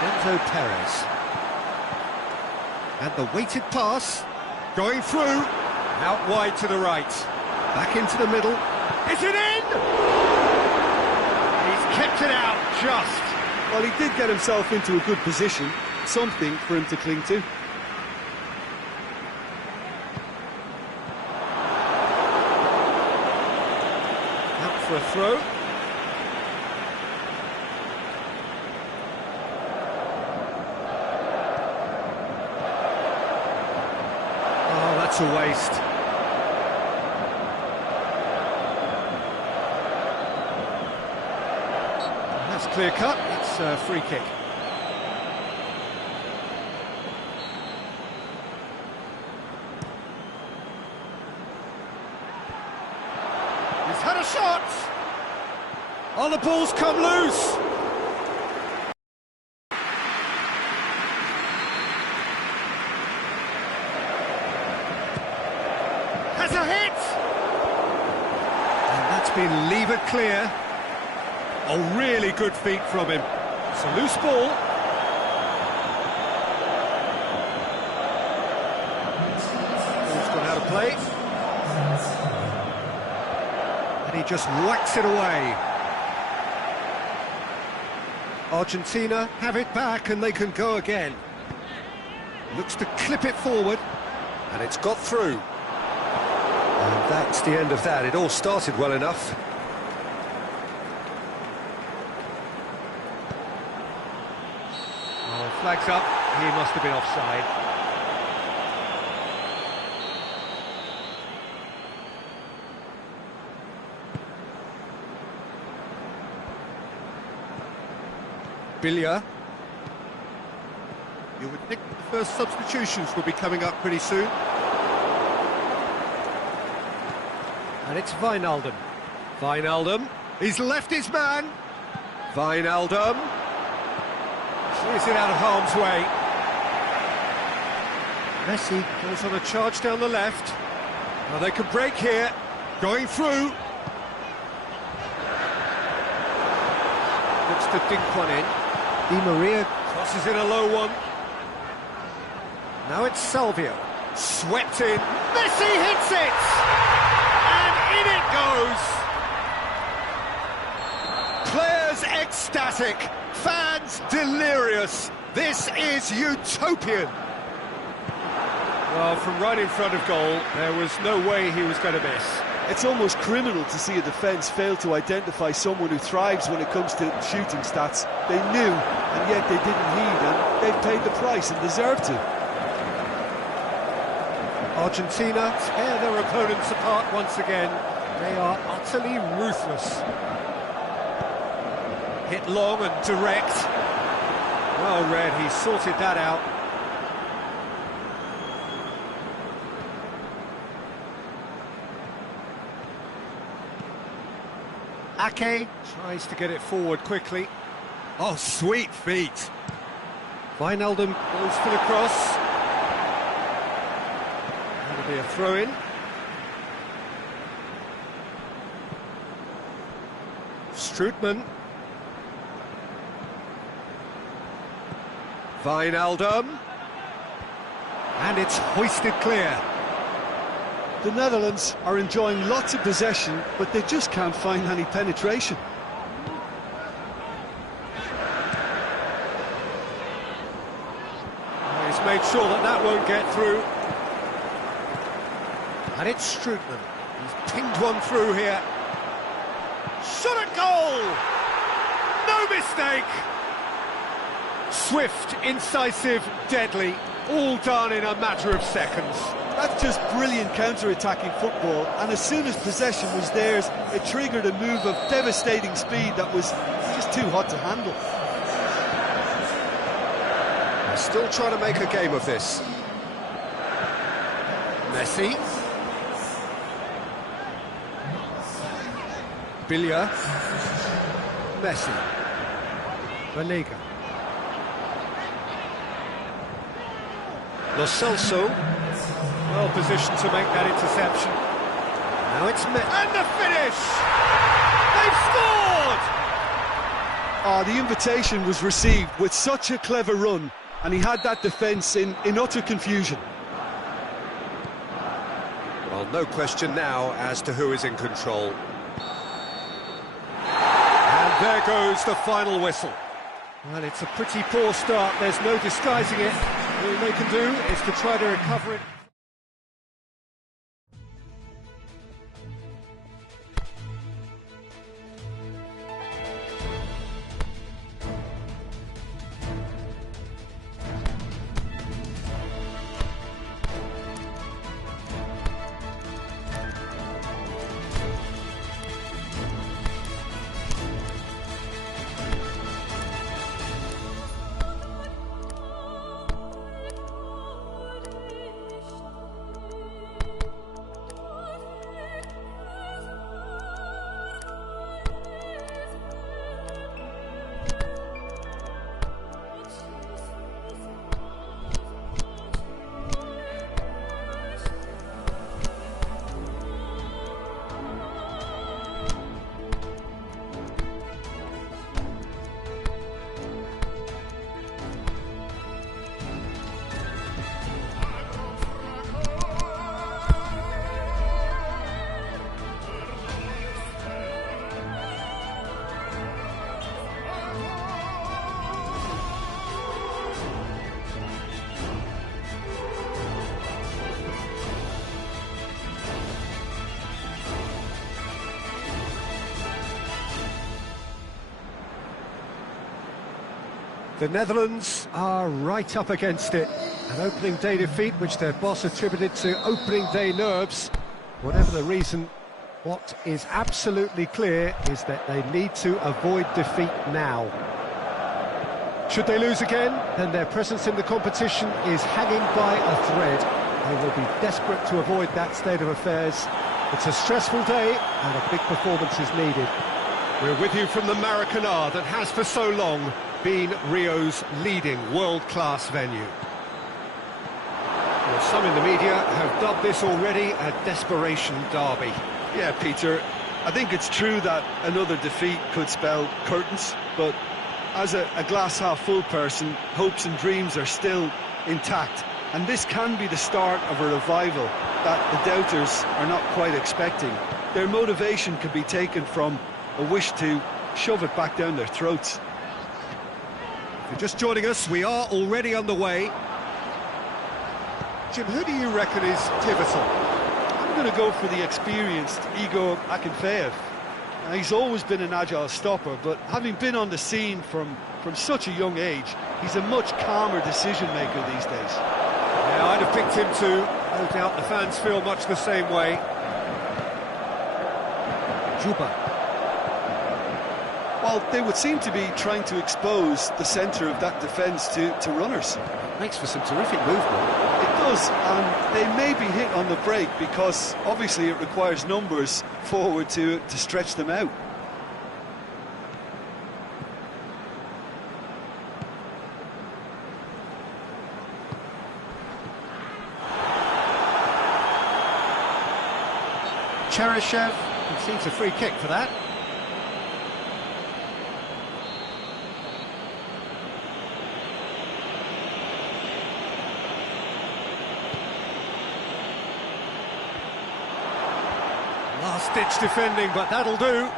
Enzo Perez. And the weighted pass. Going through. Out wide to the right. Back into the middle. Is it in? He's kept it out just. Well, he did get himself into a good position. Something for him to cling to. Out for a throw. Oh, that's a waste. That's clear cut. It's a free kick. He's had a shot! Oh, the ball's come loose! Has a hit! And that's been levered clear. A really good feat from him. It's a loose ball. Ball's gone out of play. And he just whacks it away. Argentina have it back and they can go again. Looks to clip it forward. And it's got through. And that's the end of that. It all started well enough. Flags up, he must have been offside. Billia. You would think the first substitutions will be coming up pretty soon. And it's Wijnaldum. Wijnaldum, he's left his man. Wijnaldum. Clears it out of harm's way. Messi goes on a charge down the left. Now they can break here. Going through. Looks to dink one in. Di Maria crosses in a low one. Now it's Salvio. Swept in. Messi hits it! And in it goes! Players ecstatic. Fans delirious. This is utopian. Well, from right in front of goal, there was no way he was going to miss. It's almost criminal to see a defence fail to identify someone who thrives when it comes to shooting stats. They knew, and yet they didn't heed, and they've paid the price and deserve to. Argentina tear their opponents apart once again. They are utterly ruthless. Hit long and direct. Well read, he sorted that out. Ake tries to get it forward quickly. Oh, sweet feet. Wijnaldum goes for the cross. That'll be a throw-in. Strootman. Wijnaldum. And it's hoisted clear. The Netherlands are enjoying lots of possession, but they just can't find any penetration. He's made sure that that won't get through. And it's Strootman. He's pinged one through here. Shot at goal! No mistake! Swift, incisive, deadly, all done in a matter of seconds. That's just brilliant counter-attacking football, and as soon as possession was theirs, it triggered a move of devastating speed that was just too hot to handle. They're still trying to make a game of this. Messi. Bilia. Messi. Vanega. Lo Celso. Well positioned to make that interception. Now it's and the finish! They've scored! The invitation was received with such a clever run, and he had that defence in utter confusion. Well, no question now as to who is in control. And there goes the final whistle. Well, it's a pretty poor start, there's no disguising it. All they can do is to try to recover it. The Netherlands are right up against it. An opening day defeat which their boss attributed to opening day nerves. Whatever the reason, what is absolutely clear is that they need to avoid defeat now. Should they lose again, then their presence in the competition is hanging by a thread. They will be desperate to avoid that state of affairs. It's a stressful day and a big performance is needed. We're with you from the Maracanã that has for so long been Rio's leading world-class venue. Well, some in the media have dubbed this already a desperation derby. Yeah, Peter, I think it's true that another defeat could spell curtains, but as a glass-half-full person, hopes and dreams are still intact, and this can be the start of a revival that the doubters are not quite expecting. Their motivation could be taken from a wish to shove it back down their throats. If you're just joining us, we are already underway. Jim, who do you reckon is pivotal? I'm going to go for the experienced Igor Akinfeev. He's always been an agile stopper, but having been on the scene from such a young age, he's a much calmer decision-maker these days. Yeah, I'd have picked him too. No doubt the fans feel much the same way. Juba. Well, they would seem to be trying to expose the centre of that defence to runners. Makes for some terrific movement. It does, and they may be hit on the break because obviously it requires numbers forward to stretch them out. Cheryshev concedes a free kick for that. Last-ditch defending, but that'll do.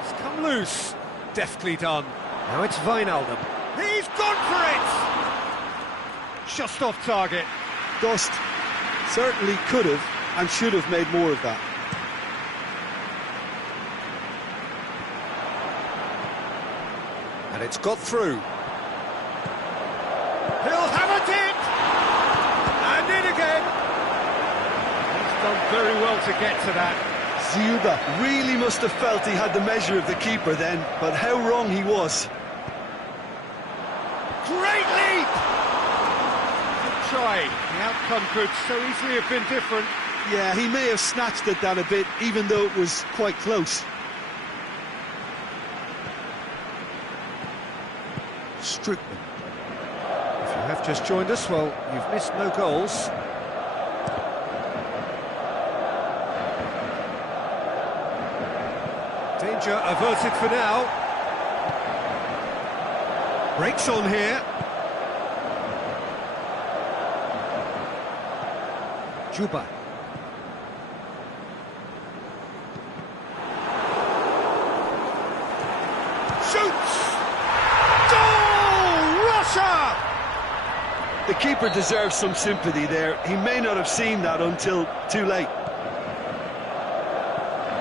It's come loose. Deftly done. Now it's Wijnaldum. He's gone for it! Just off target. Dust certainly could have and should have made more of that. And it's got through. He'll have it in! And in again! He's done very well to get to that. Ziuba really must have felt he had the measure of the keeper then, but how wrong he was. Great leap! Good try. The outcome could so easily have been different. Yeah, he may have snatched it down a bit, even though it was quite close. Strootman. If you have just joined us, well, you've missed no goals. Danger averted for now. Breaks on here. Juba. Shoots! Goal! Russia! The keeper deserves some sympathy there. He may not have seen that until too late.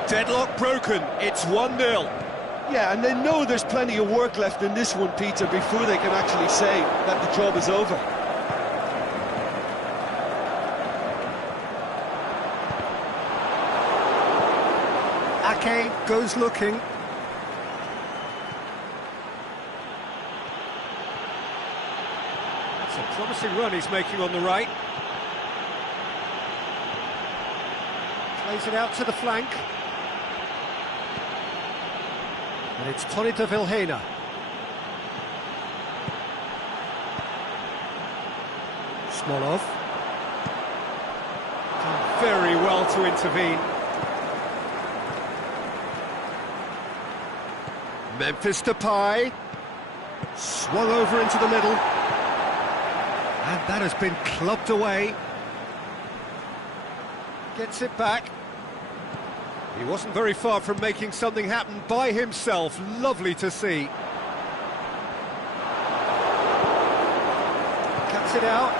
Deadlock broken. It's 1-0. Yeah, and they know there's plenty of work left in this one, Peter, before they can actually say that the job is over. Ake goes looking. That's a promising run he's making on the right. Plays it out to the flank. And it's Toni de Vilhena. Smolov. Done very well to intervene. Memphis Depay. Swung over into the middle. And that has been clubbed away. Gets it back. He wasn't very far from making something happen by himself. Lovely to see. Cuts it out.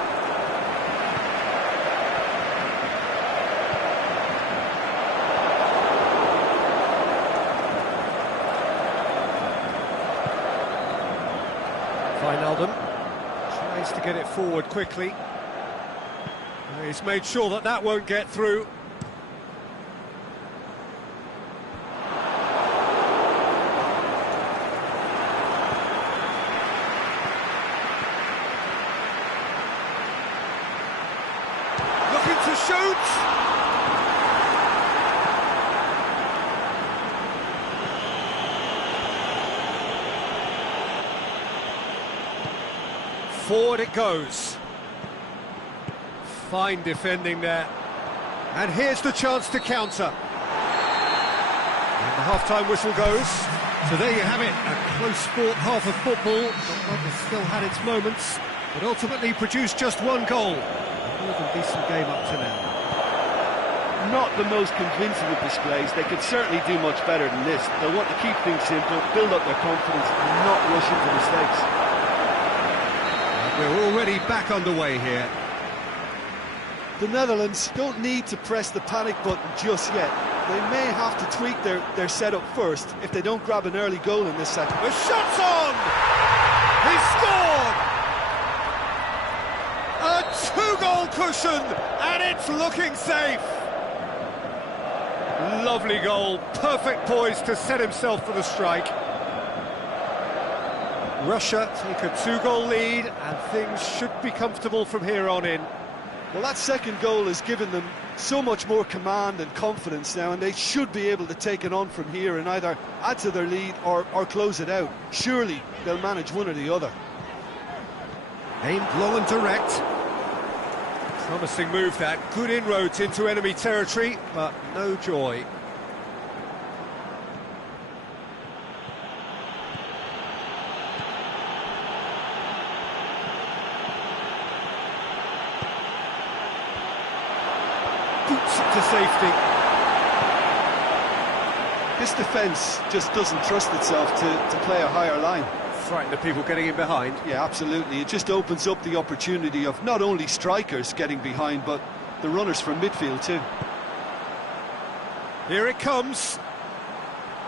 Wijnaldum tries to get it forward quickly. He's made sure that that won't get through. Looking to shoot! Forward it goes. Fine defending there. And here's the chance to counter. And the half-time whistle goes. So there you have it, a close-fought half of football. But has still had its moments, but ultimately produced just one goal. A more than decent game up to now. Not the most convincing of displays. They could certainly do much better than this. They'll want to keep things simple, build up their confidence, and not rush into mistakes. We're already back underway here. The Netherlands don't need to press the panic button just yet. They may have to tweak their setup first if they don't grab an early goal in this set. The shot's on! He scored! A two-goal cushion, and it's looking safe. Lovely goal, perfect poise to set himself for the strike. Russia take a two-goal lead, and things should be comfortable from here on in. Well, that second goal has given them so much more command and confidence now, and they should be able to take it on from here and either add to their lead or close it out. Surely they'll manage one or the other. Aimed low and direct. Promising move that, good inroads into enemy territory, but no joy. Boots it to safety. This defence just doesn't trust itself to play a higher line. Frighten the people getting in behind. Yeah, absolutely. It just opens up the opportunity of not only strikers getting behind, but the runners from midfield too. Here it comes.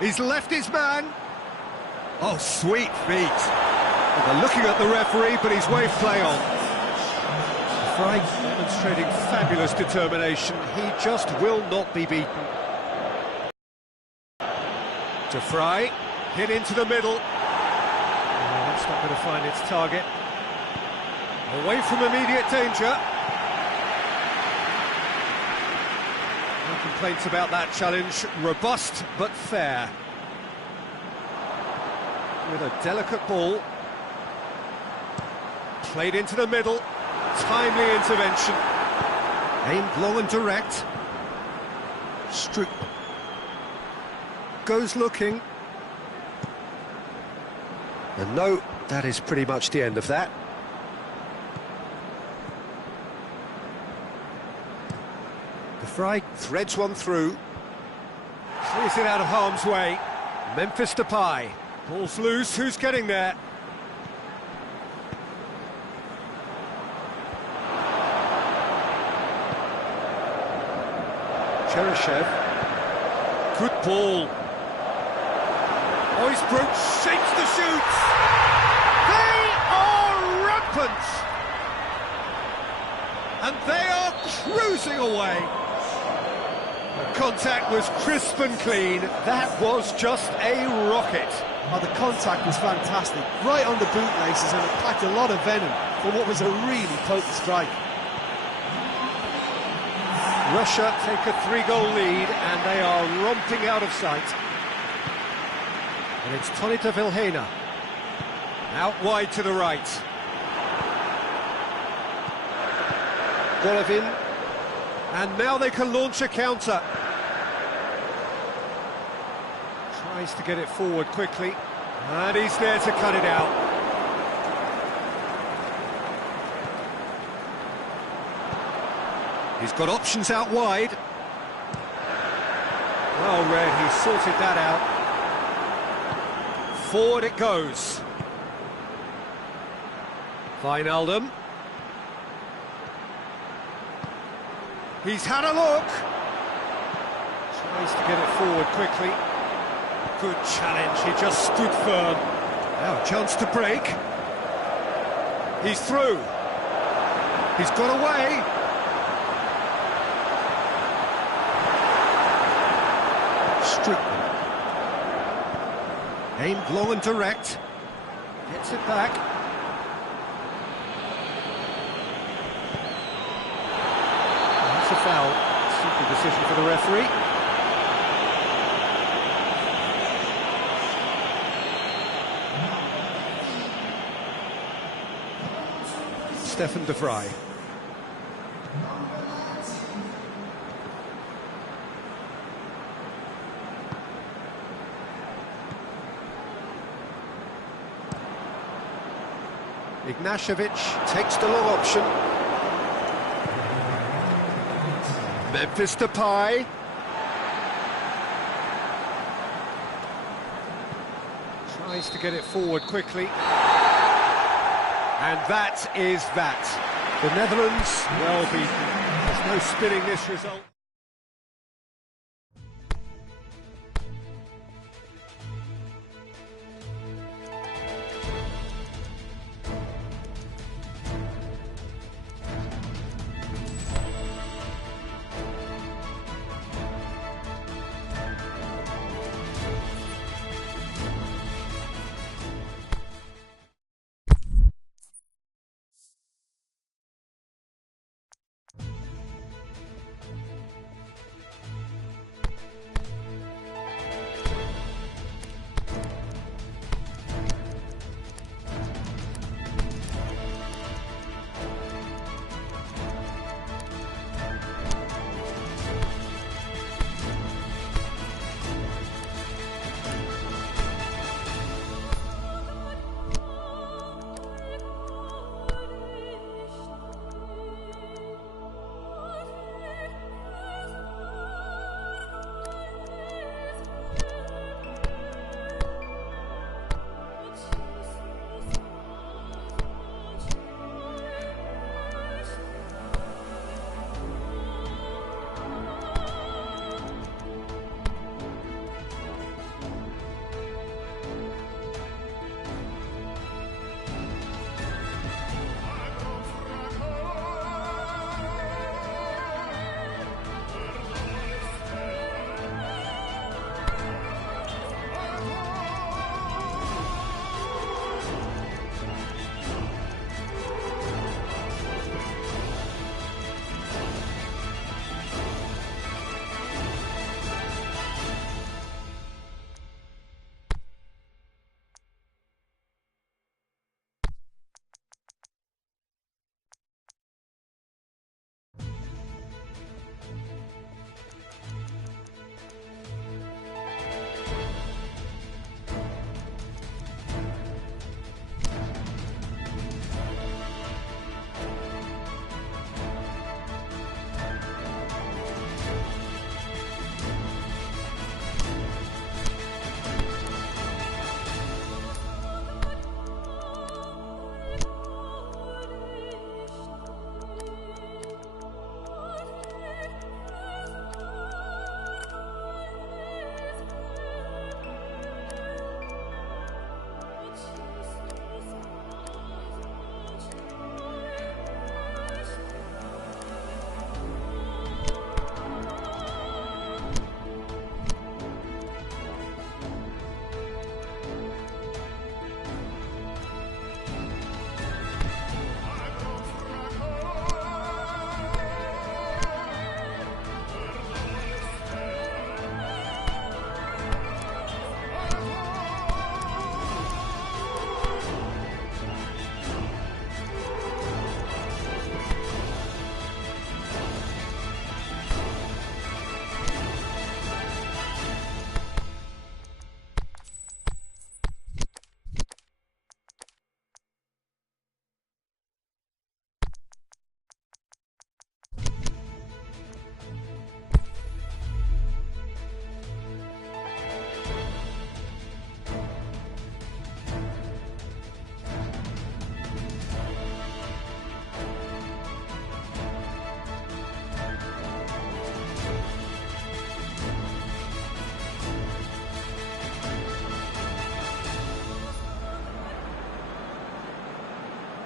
He's left his man. Oh, sweet feet. Well, they're looking at the referee, but he's waved play on. Fry demonstrating fabulous determination. He just will not be beaten. To Fry, hit into the middle. Oh, that's not going to find its target. Away from immediate danger. No complaints about that challenge. Robust but fair. With a delicate ball. Played into the middle. Timely intervention. Aimed low and direct. Struck. Goes looking. And no, that is pretty much the end of that. The Fry threads one through. Clears it out of harm's way. Memphis Depay. Ball's loose, who's getting there? Cheryshev. Good ball. Oisbrook shapes the shoots. They are rampant. And they are cruising away. The contact was crisp and clean. That was just a rocket. Oh, the contact was fantastic. Right on the bootlaces, and it packed a lot of venom for what was a really potent strike. Russia take a 3-goal lead, and they are romping out of sight. And it's Tonita Vilhena. Out wide to the right. Golovin. And now they can launch a counter. Tries to get it forward quickly. And he's there to cut it out. He's got options out wide. Well read, he sorted that out. Forward it goes. Wijnaldum. He's had a look. Tries to get it forward quickly. Good challenge, he just stood firm. Now a chance to break. He's through. He's got away. Strickland. Aimed low and direct. Gets it back. That's a foul. Simple decision for the referee. Stefan de Vrij. Ignashevich takes the long option. Memphis Depay. Tries to get it forward quickly. And that is that. The Netherlands, well beaten. There's no spinning this result.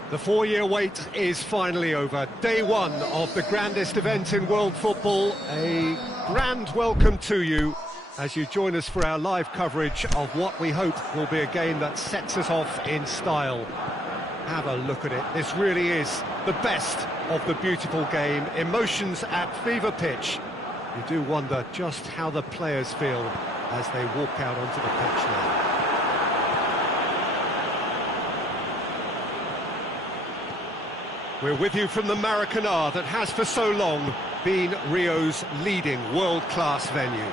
The 4-year wait is finally over. Day one of the grandest event in world football. A grand welcome to you as you join us for our live coverage of what we hope will be a game that sets us off in style. Have a look at it. This really is the best of the beautiful game. Emotions at fever pitch. You do wonder just how the players feel as they walk out onto the pitch now. We're with you from the Maracanã that has for so long been Rio's leading world-class venue.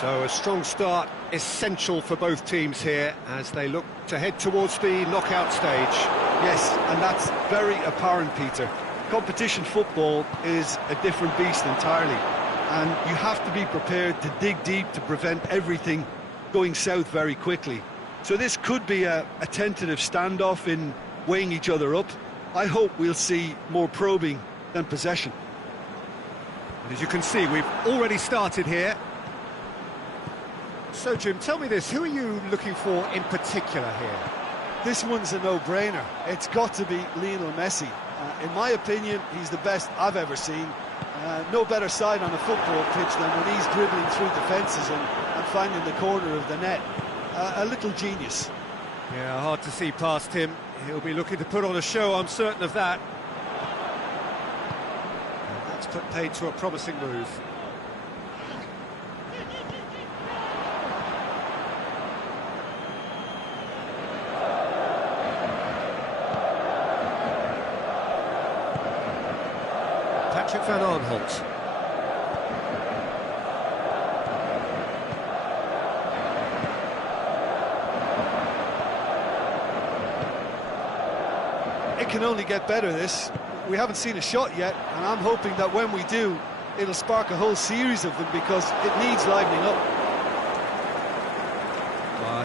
So a strong start essential for both teams here as they look to head towards the knockout stage. Yes, and that's very apparent, Peter. Competition football is a different beast entirely, and you have to be prepared to dig deep to prevent everything going south very quickly. So this could be a tentative standoff in weighing each other up. I hope we'll see more probing than possession. And as you can see, we've already started here. So, Jim, tell me this, who are you looking for in particular here? This one's a no-brainer. It's got to be Lionel Messi. In my opinion, he's the best I've ever seen. No better side on a football pitch than when he's dribbling through defences and finding the corner of the net. A little genius. Yeah, hard to see past him. He'll be looking to put on a show, I'm certain of that. And that's put paid to a promising move. Patrick van Aanholt. It can only get better, this. We haven't seen a shot yet, and I'm hoping that when we do, it'll spark a whole series of them, because it needs livening up.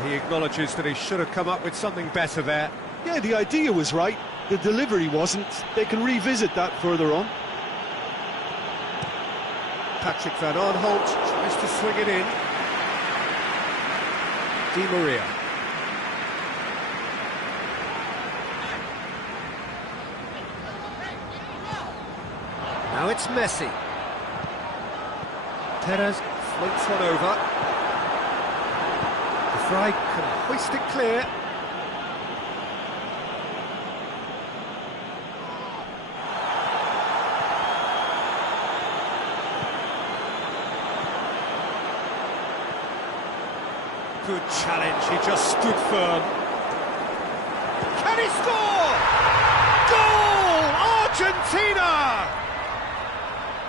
He acknowledges that he should have come up with something better there. Yeah, the idea was right, the delivery wasn't. They can revisit that further on. Patrick van Aanholt tries to swing it in. Di Maria. Now it's Messi. Perez floats one over. De Vrij can hoist it clear. Good challenge, he just stood firm. Can he score? Goal! Argentina!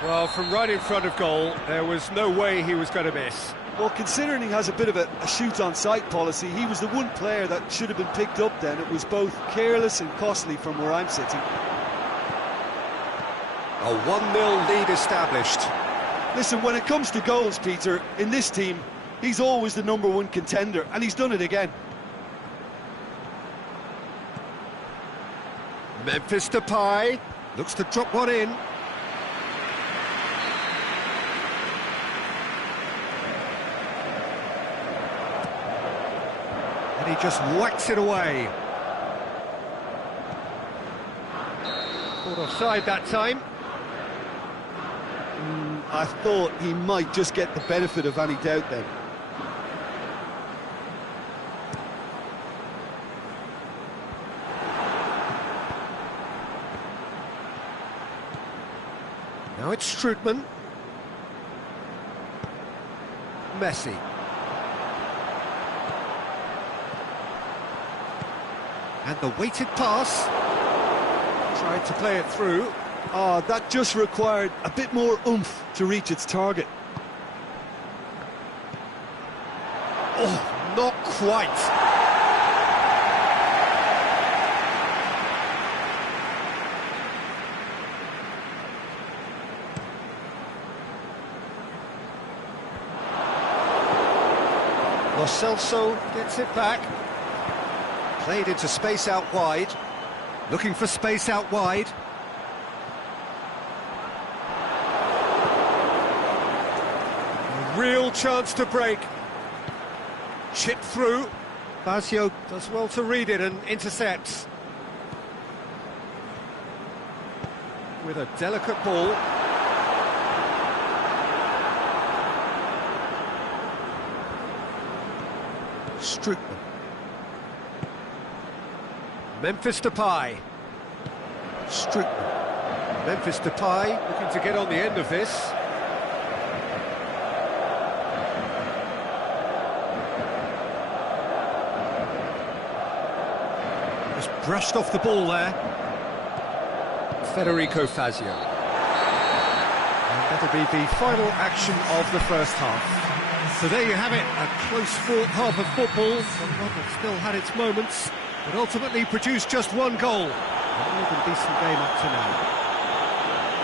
Well, from right in front of goal, there was no way he was going to miss. Well, considering he has a bit of a shoot-on-sight policy, he was the one player that should have been picked up then. It was both careless and costly from where I'm sitting. A 1-0 lead established. Listen, when it comes to goals, Peter, in this team, he's always the #1 contender, and he's done it again. Memphis Depay looks to drop one in. And he just whacks it away. Caught offside that time. I thought he might just get the benefit of any doubt then. Now it's Strootman. Messi. And the weighted pass. Tried to play it through. That just required a bit more oomph to reach its target. Oh, not quite. Lo Celso gets it back. Played into space out wide. Looking for space out wide. A real chance to break. Chip through. Fazio does well to read it and intercepts. With a delicate ball. Strootman. Memphis Depay. Strootman. Memphis Depay looking to get on the end of this. Just brushed off the ball there. Federico Fazio. And that'll be the final action of the first half. So there you have it, a close-fought half of football. One still had its moments, but ultimately produced just one goal. A more than decent game up to now.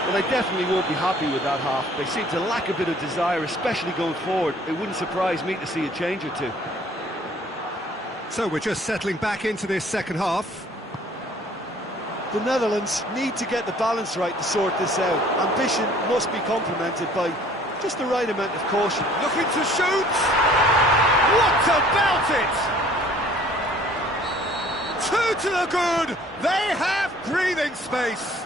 Well, they definitely won't be happy with that half. They seem to lack a bit of desire, especially going forward. It wouldn't surprise me to see a change or two. So we're just settling back into this second half. The Netherlands need to get the balance right to sort this out. Ambition must be complemented by just the right amount of caution. Looking to shoot! What about it? Two to the good! They have breathing space!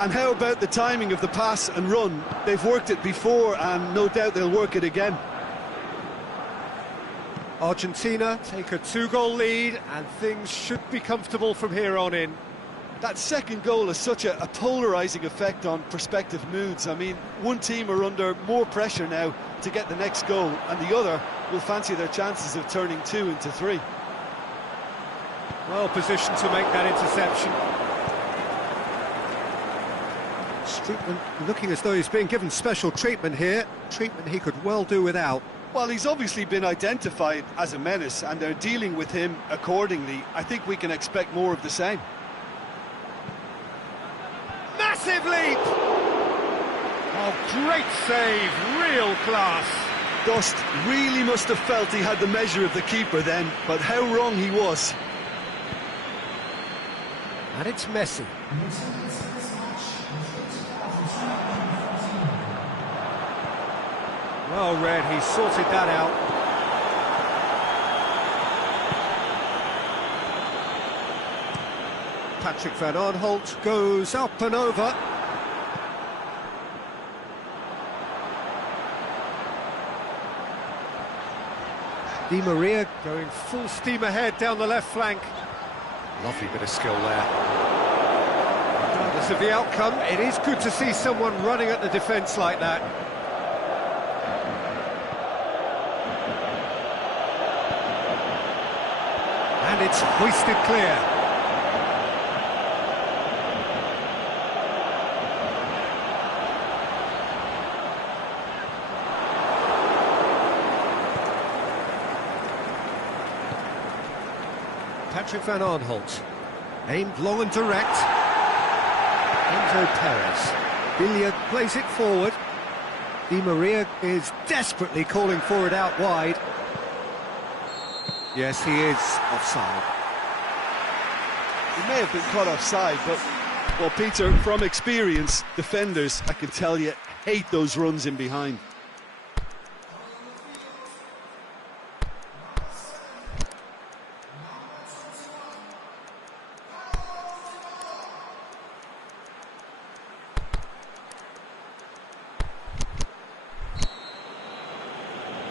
And how about the timing of the pass and run? They've worked it before and no doubt they'll work it again. Argentina take a 2-goal lead and things should be comfortable from here on in. That second goal has such a polarising effect on prospective moods. I mean, one team are under more pressure now to get the next goal, and the other will fancy their chances of turning 2 into 3. Well positioned to make that interception. Streetman looking as though he's being given special treatment here. Treatment he could well do without. Well, he's obviously been identified as a menace, and they're dealing with him accordingly. I think we can expect more of the same. Massive leap! Oh, great save, real class. Dust really must have felt he had the measure of the keeper then, but how wrong he was. And it's Messi. Well read, he sorted that out. Patrick van Aanholt goes up and over. Di Maria going full steam ahead down the left flank. Lovely bit of skill there. Regardless of the outcome, it is good to see someone running at the defence like that. And it's hoisted clear. Patrick van Aanholt, aimed long and direct. Enzo Perez. Billiard plays it forward. Di Maria is desperately calling for it out wide. Yes, he is offside. He may have been caught offside, but, well, Peter, from experience, defenders, I can tell you, hate those runs in behind.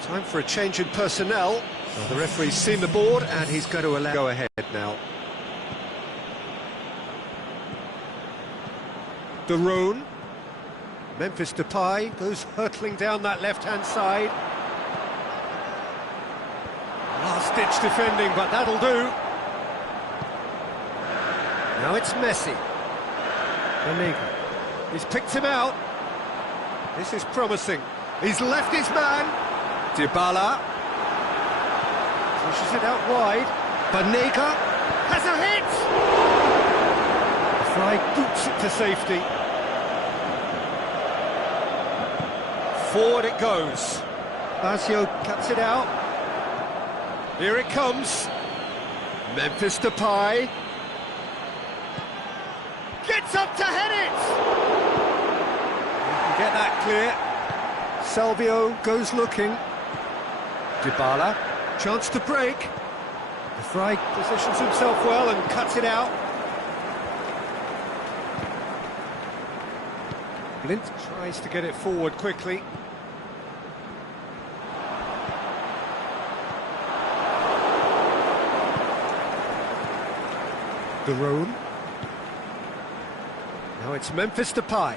Time for a change in personnel. Well, the referee's seen the board and he's going to allow go ahead now. De Roon. Memphis Depay goes hurtling down that left-hand side. Last-ditch defending, but that'll do. Now it's Messi. Banega. He's picked him out. This is promising. He's left his man. Dybala. Pushes it out wide. Banega has a hit! Fry boots it to safety. Forward it goes. Lazio cuts it out. Here it comes. Memphis Depay. Gets up to head it! You can get that clear. Salvio goes looking. Dybala. Chance to break. De Vrij positions himself well and cuts it out. Blind tries to get it forward quickly. De Roon. Now it's Memphis Depay.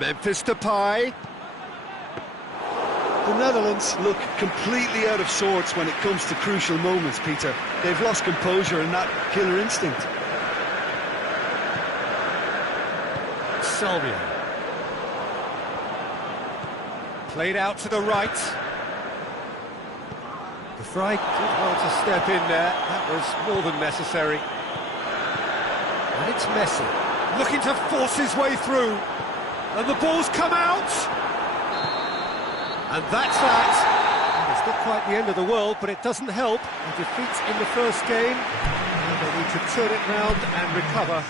Memphis Depay. The Netherlands look completely out of sorts when it comes to crucial moments, Peter. They've lost composure and that killer instinct. Salvio. Played out to the right. De Vrij did well to step in there. That was more than necessary. And it's Messi, looking to force his way through. And the ball's come out! And that's that. And it's not quite the end of the world, but it doesn't help. A defeat in the first game, they need to turn it round and recover.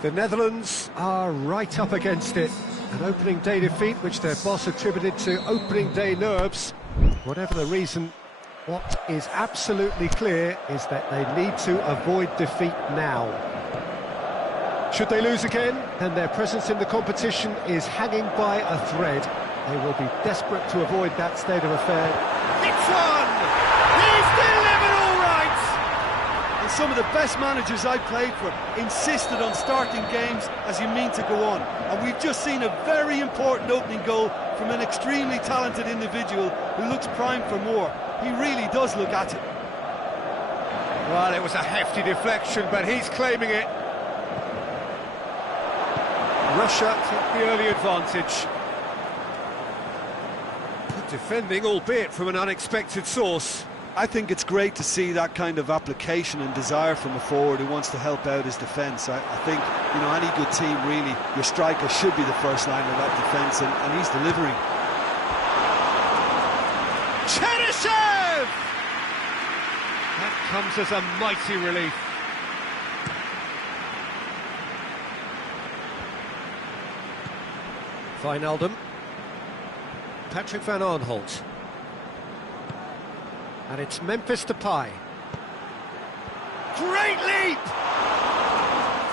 The Netherlands are right up against it. An opening day defeat which their boss attributed to opening day nerves. Whatever the reason, what is absolutely clear is that they need to avoid defeat now. Should they lose again, then their presence in the competition is hanging by a thread. They will be desperate to avoid that state of affair. It's one! He's delivered all right! And some of the best managers I've played for insisted on starting games as you mean to go on. And we've just seen a very important opening goal from an extremely talented individual who looks primed for more. He really does look at it. Well, it was a hefty deflection, but he's claiming it. Russia took the early advantage. Good defending, albeit from an unexpected source. I think it's great to see that kind of application and desire from a forward who wants to help out his defence. I think, you know, any good team, really, your striker should be the first line of that defence, and he's delivering. Cheryshev! That comes as a mighty relief. Wijnaldum. Patrick van Aanholt. And it's Memphis Depay. Great leap!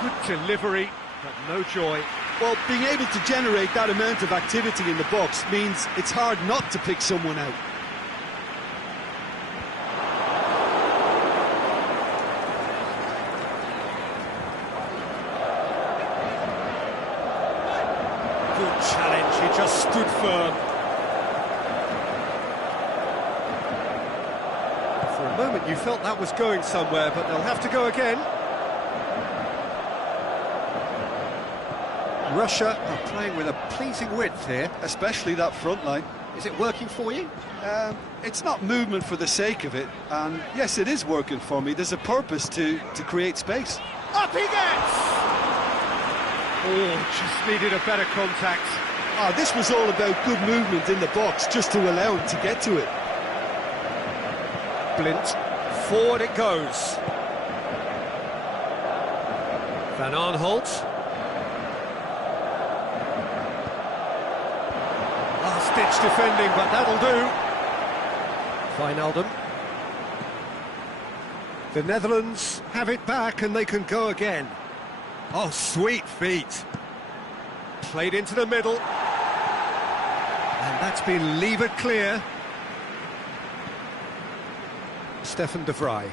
Good delivery, but no joy. Well, being able to generate that amount of activity in the box means it's hard not to pick someone out. Good challenge, he just stood firm. For a moment you felt that was going somewhere, but they'll have to go again. Russia are playing with a pleasing width here. Especially that front line. Is it working for you? It's not movement for the sake of it, and yes, it is working for me. There's a purpose to create space. Up he gets! Oh, just needed a better contact. This was all about good movement in the box, just to allow him to get to it. Blind, forward it goes. Van Aanholt. Last-ditch defending, but that'll do. Wijnaldum. The Netherlands have it back and they can go again. Oh, sweet feet. Played into the middle. And that's been levered clear. Stefan de Vrij.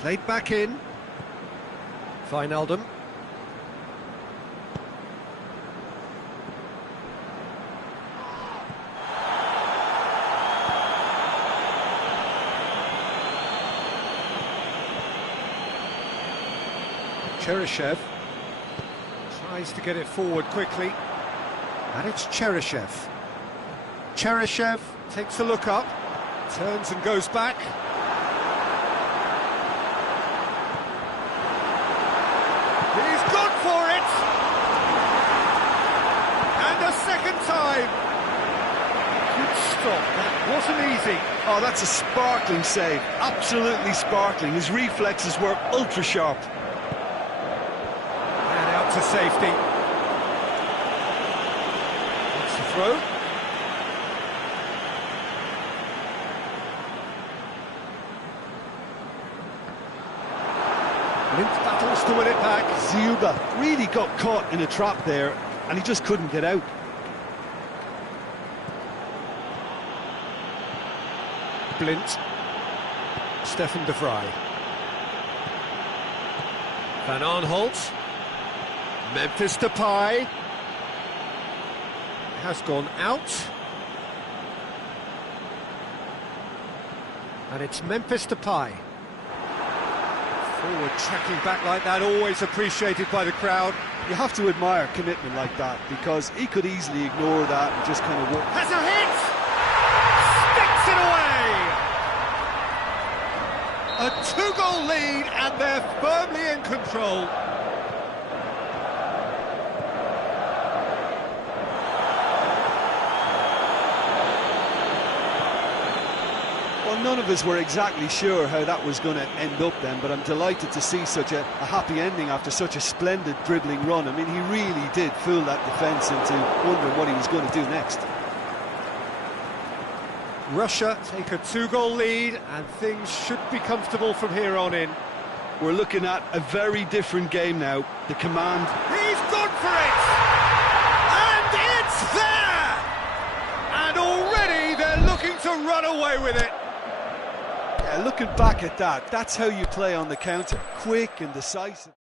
Played back in. Wijnaldum. Cheryshev tries to get it forward quickly, and it's Cheryshev. Cheryshev takes a look up, turns and goes back. He's gone for it! And a second time! stop. That wasn't easy. Oh, that's a sparkling save. Absolutely sparkling. His reflexes were ultra sharp. And out to safety. That's the throw. Lint battles to win it back. Ziuba really got caught in a trap there, and he just couldn't get out. Blint. Stefan de Vrij. Van Aanholt. Memphis Depay. Has gone out. And it's Memphis Depay. Forward tracking back like that, always appreciated by the crowd. You have to admire commitment like that, because he could easily ignore that and just kind of walk. Has a hit! Sticks it away! A two-goal lead, and they're firmly in control. Well, none of us were exactly sure how that was going to end up then, but I'm delighted to see such a happy ending after such a splendid dribbling run. I mean, he really did fool that defence into wondering what he was going to do next. Russia take a two-goal lead, and things should be comfortable from here on in. We're looking at a very different game now. The command... He's gone for it! And it's there! And already they're looking to run away with it. Yeah, looking back at that, that's how you play on the counter. Quick and decisive.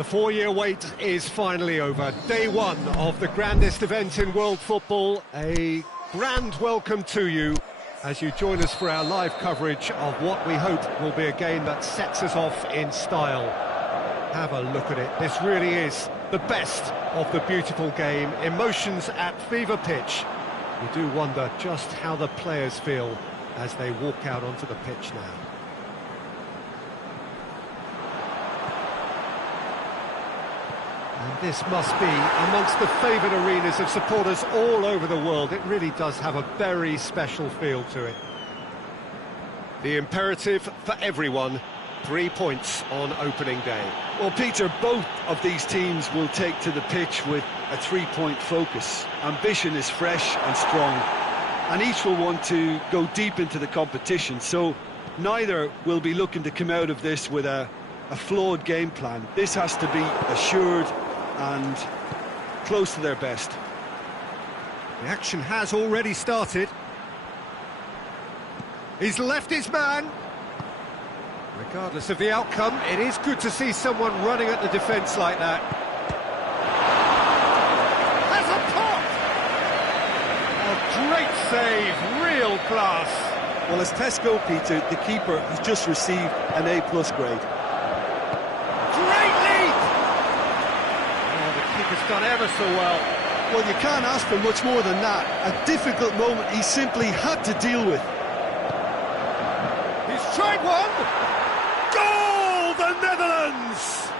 The 4-year wait is finally over. Day one of the grandest event in world football. A grand welcome to you as you join us for our live coverage of what we hope will be a game that sets us off in style. Have a look at it. This really is the best of the beautiful game. Emotions at fever pitch. You do wonder just how the players feel as they walk out onto the pitch now. And this must be amongst the favoured arenas of supporters all over the world. It really does have a very special feel to it. The imperative for everyone, 3 points on opening day. Well, Peter, both of these teams will take to the pitch with a 3-point focus. Ambition is fresh and strong, and each will want to go deep into the competition, so neither will be looking to come out of this with a flawed game plan. This has to be assured and close to their best. The action has already started. He's left his man. Regardless of the outcome, it is good to see someone running at the defence like that. Has a pop! A great save, real class. Well, as Tesco, Peter, the keeper has just received an A+ grade. Great lead! Oh, the keeper's done ever so well. Well, you can't ask for much more than that. A difficult moment he simply had to deal with. He's tried one! Goal, the Netherlands!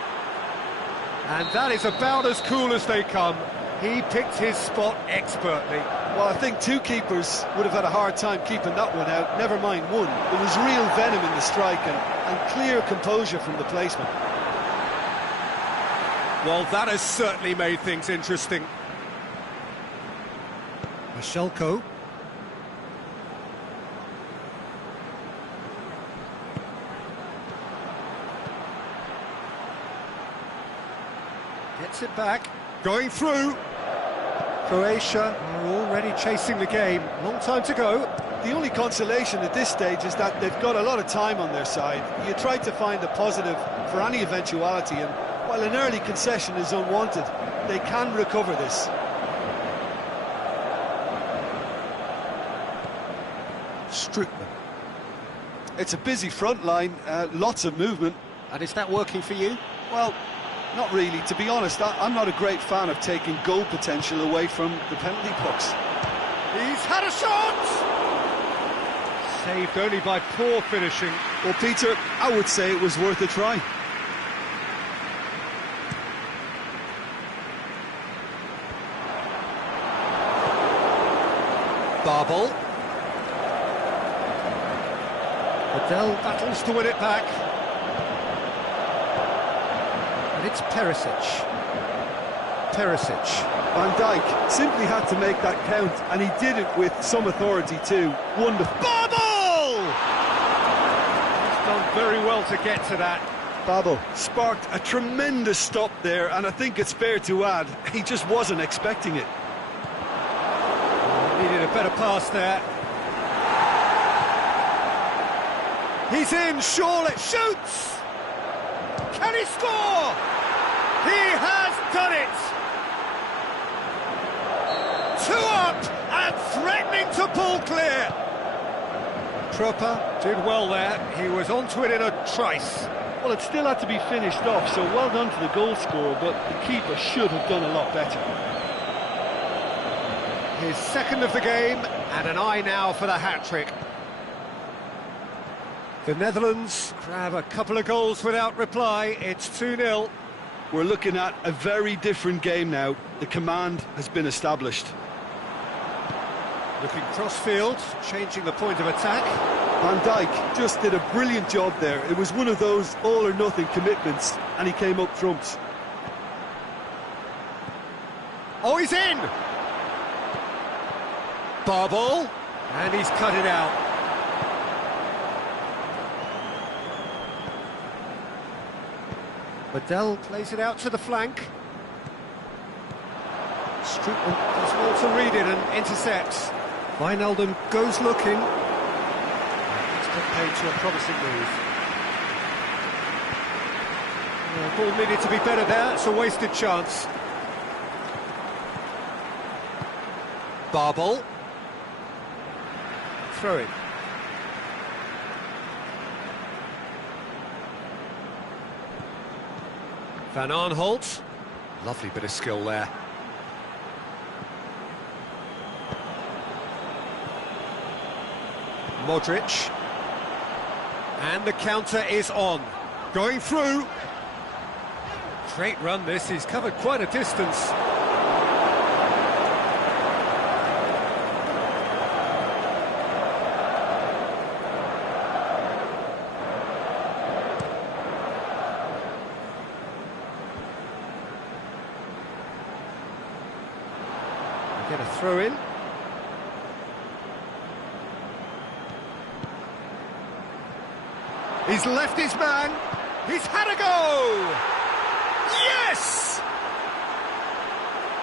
And that is about as cool as they come. He picked his spot expertly. Well, I think two keepers would have had a hard time keeping that one out, never mind one. There was real venom in the strike and clear composure from the placement. Well, that has certainly made things interesting. Mashelko. Gets it back, going through. Croatia are already chasing the game. Long time to go. The only consolation at this stage is that they've got a lot of time on their side. You try to find a positive for any eventuality, and while an early concession is unwanted, they can recover this. Strootman. It's a busy front line, lots of movement. And is that working for you? Well, not really. To be honest, I'm not a great fan of taking goal potential away from the penalty box. He's had a shot! Saved only by poor finishing. Well, Peter, I would say it was worth a try. Babel. Adele battles to win it back. And it's Perisic. Van Dijk simply had to make that count, and he did it with some authority too. Wonderful. Babel! He's done very well to get to that. Babel Sparked a tremendous stop there, and I think it's fair to add, he just wasn't expecting it. Needed a better pass there. He's in, Charlotte shoots! Can he score? He has done it! 2 up and threatening to pull clear. Trupper did well there. He was onto it in a trice. Well, it still had to be finished off, so well done to the goal scorer, but the keeper should have done a lot better. His second of the game, and an eye now for the hat-trick. The Netherlands grab a couple of goals without reply. It's 2-0. We're looking at a very different game now. The command has been established. Looking cross-field, changing the point of attack. Van Dijk just did a brilliant job there. It was one of those all-or-nothing commitments, and he came up trumps. Oh, he's in! Babel, and he's cut it out. Badel plays it out to the flank. Strootman does well to read it and intercepts. Wijnaldum goes looking. It's put paid to a promising move. Well, The ball needed to be better there, it's a wasted chance. Babel. Throw in. Van Aanholt. Lovely bit of skill there. Modric. And the counter is on. Going through. Great run this, he's covered quite a distance. Get a throw in. He's left his man. He's had a go. Yes!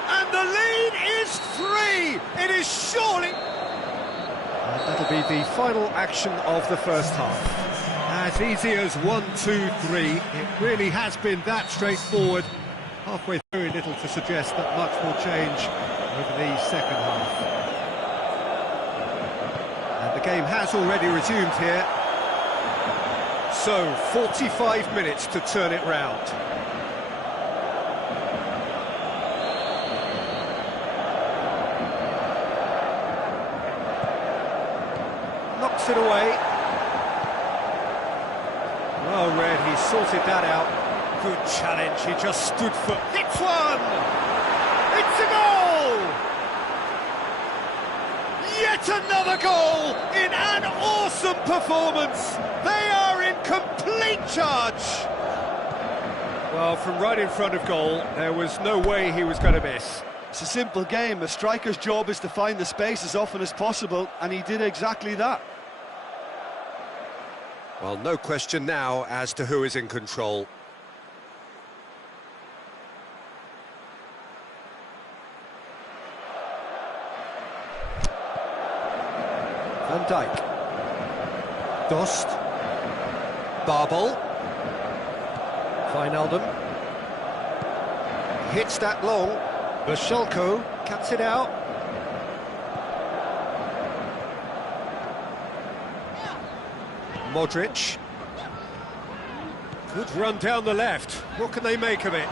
And the lead is 3. It is surely. And that'll be the final action of the first half. As easy as 1, 2, 3. It really has been that straightforward. Halfway through, very little to suggest that much will change over the second half. And the game has already resumed here. So, 45 minutes to turn it round. Knocks it away. Well read, he sorted that out. Good challenge, he just stood for... Hits one! It's a goal! Yet another goal in an awesome performance! They are in complete charge! Well, from right in front of goal, there was no way he was going to miss. It's a simple game. A striker's job is to find the space as often as possible, and he did exactly that. Well, no question now as to who is in control. Van Dijk. Dost. Babel. Wijnaldum. Hits that long. Bashelko cuts it out. Modric. Good run down the left. What can they make of it?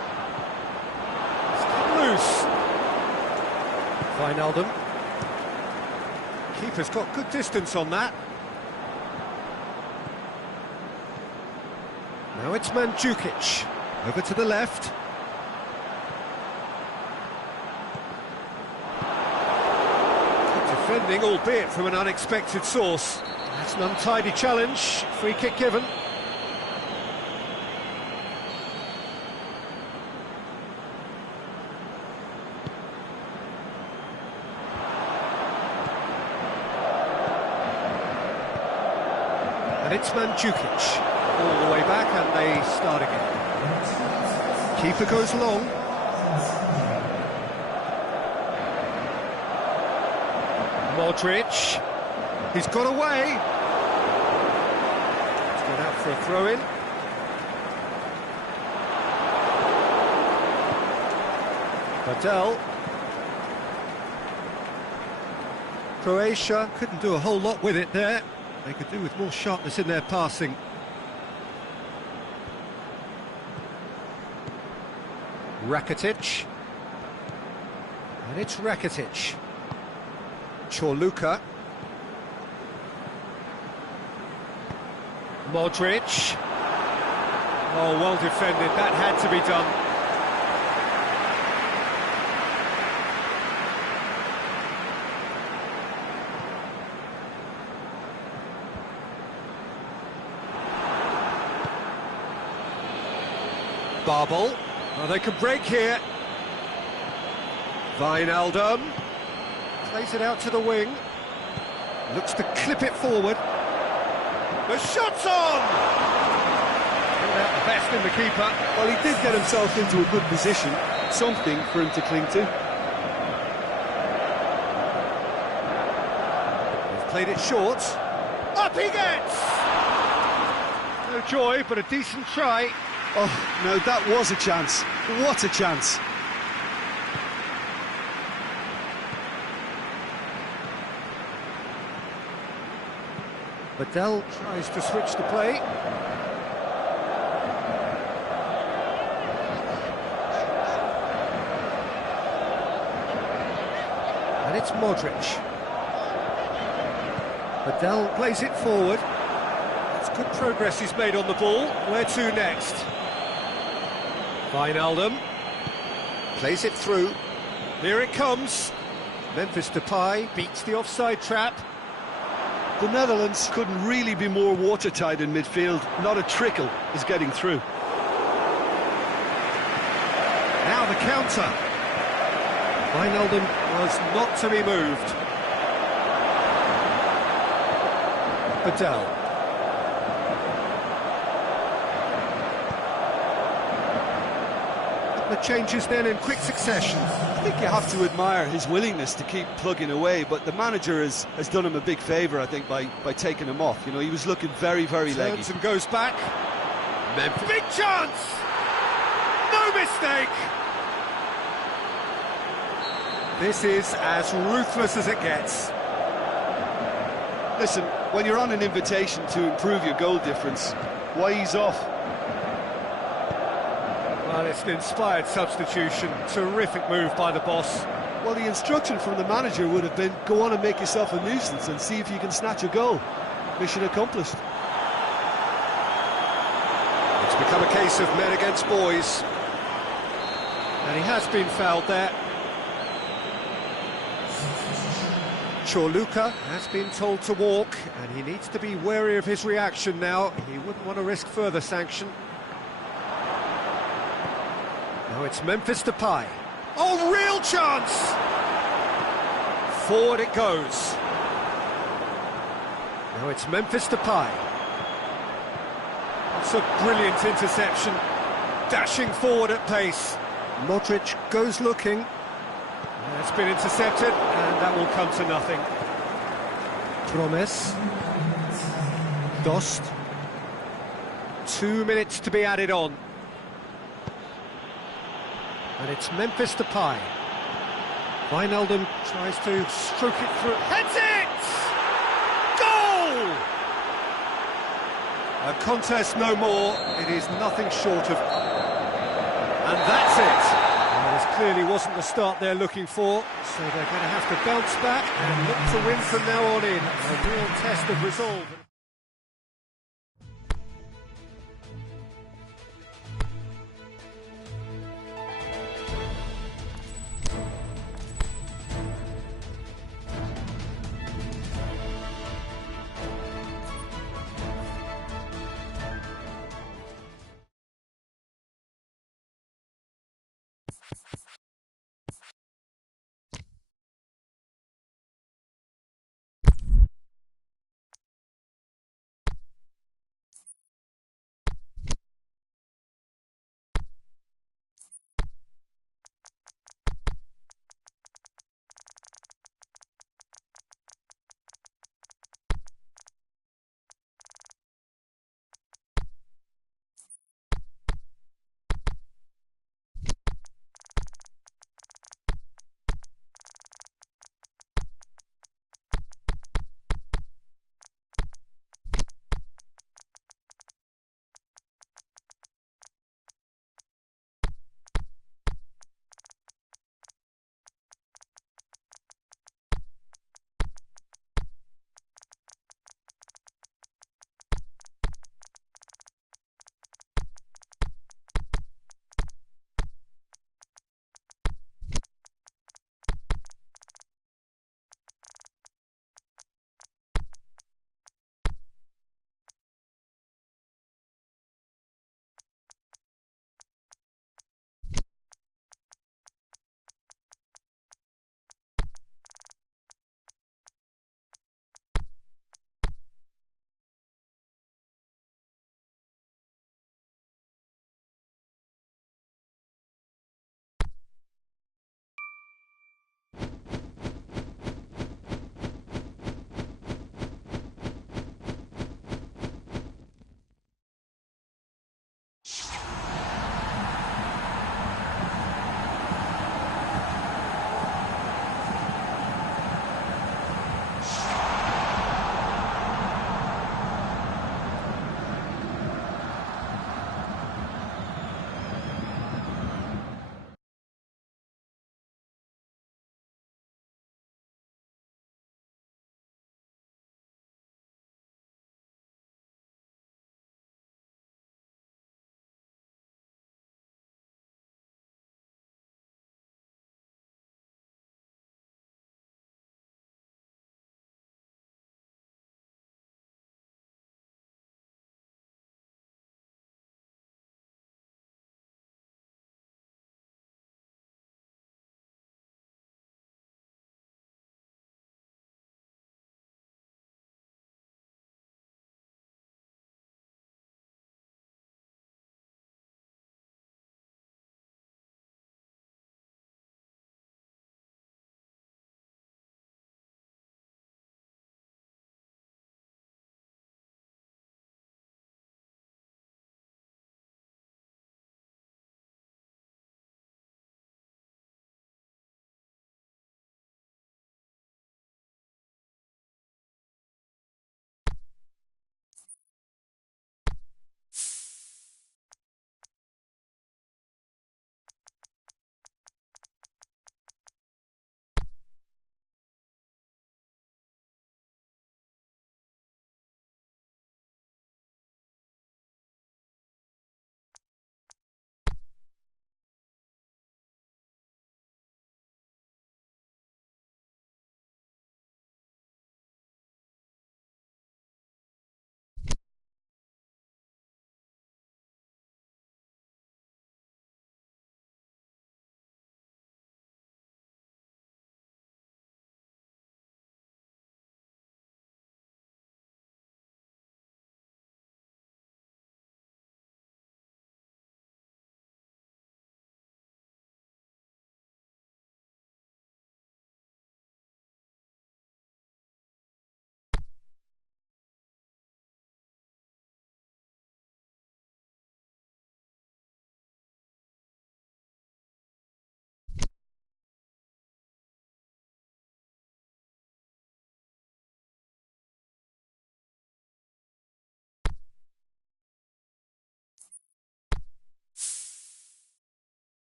It's loose. Wijnaldum. Keeper's got good distance on that. Now it's Mandzukic. Over to the left. Good defending, albeit from an unexpected source. That's an untidy challenge. Free kick given. And it's Mandzukic. All the way back and they start again. Keeper goes long. Modric. He's got away. He's gone out for a throw-in. Badel. Croatia couldn't do a whole lot with it there. They could do with more sharpness in their passing. Rakitic. And it's Rakitic. Chorluka. Modric. Oh, well defended. That had to be done. Babel. Oh, they can break here. Wijnaldum. Plays it out to the wing. Looks to clip it forward. The shot's on! Pulled out the best in the keeper. Well, he did get himself into a good position. Something for him to cling to. They've played it short. Up he gets! No joy, but a decent try. Oh, no, that was a chance. What a chance. Badel tries to switch the play. And it's Modric. Badel plays it forward. It's good progress he's made on the ball. Where to next? Wijnaldum plays it through. Here it comes. Memphis Depay beats the offside trap. The Netherlands Couldn't really be more watertight in midfield. Not a trickle is getting through. Now the counter. Wijnaldum was not to be moved. Badel. The changes then in quick succession. I think you have to admire his willingness to keep plugging away, but the manager has done him a big favour, I think, by taking him off. You know, he was looking very, very leggy. Turns and goes back. Memphis. Big chance! No mistake! This is as ruthless as it gets. Listen, when you're on an invitation to improve your goal difference, why ease off? Well, it's an inspired substitution. Terrific move by the boss. Well, the instruction from the manager would have been, go on and make yourself a nuisance and see if you can snatch a goal. Mission accomplished. It's become a case of men against boys. And he has been fouled there. Chorluka has been told to walk, and he needs to be wary of his reaction now. He wouldn't want to risk further sanction. Now it's Memphis Depay. Oh, real chance! Forward it goes. Now it's Memphis Depay. That's a brilliant interception. Dashing forward at pace. Modric goes looking. It's been intercepted, and that will come to nothing. Promes. Dost. 2 minutes to be added on. And it's Memphis Depay. Wijnaldum tries to stroke it through. Heads it! Goal! A contest no more. It is nothing short of... And that's it. Well, this clearly wasn't the start they're looking for, so they're going to have to bounce back and look to win from now on in. A real test of resolve.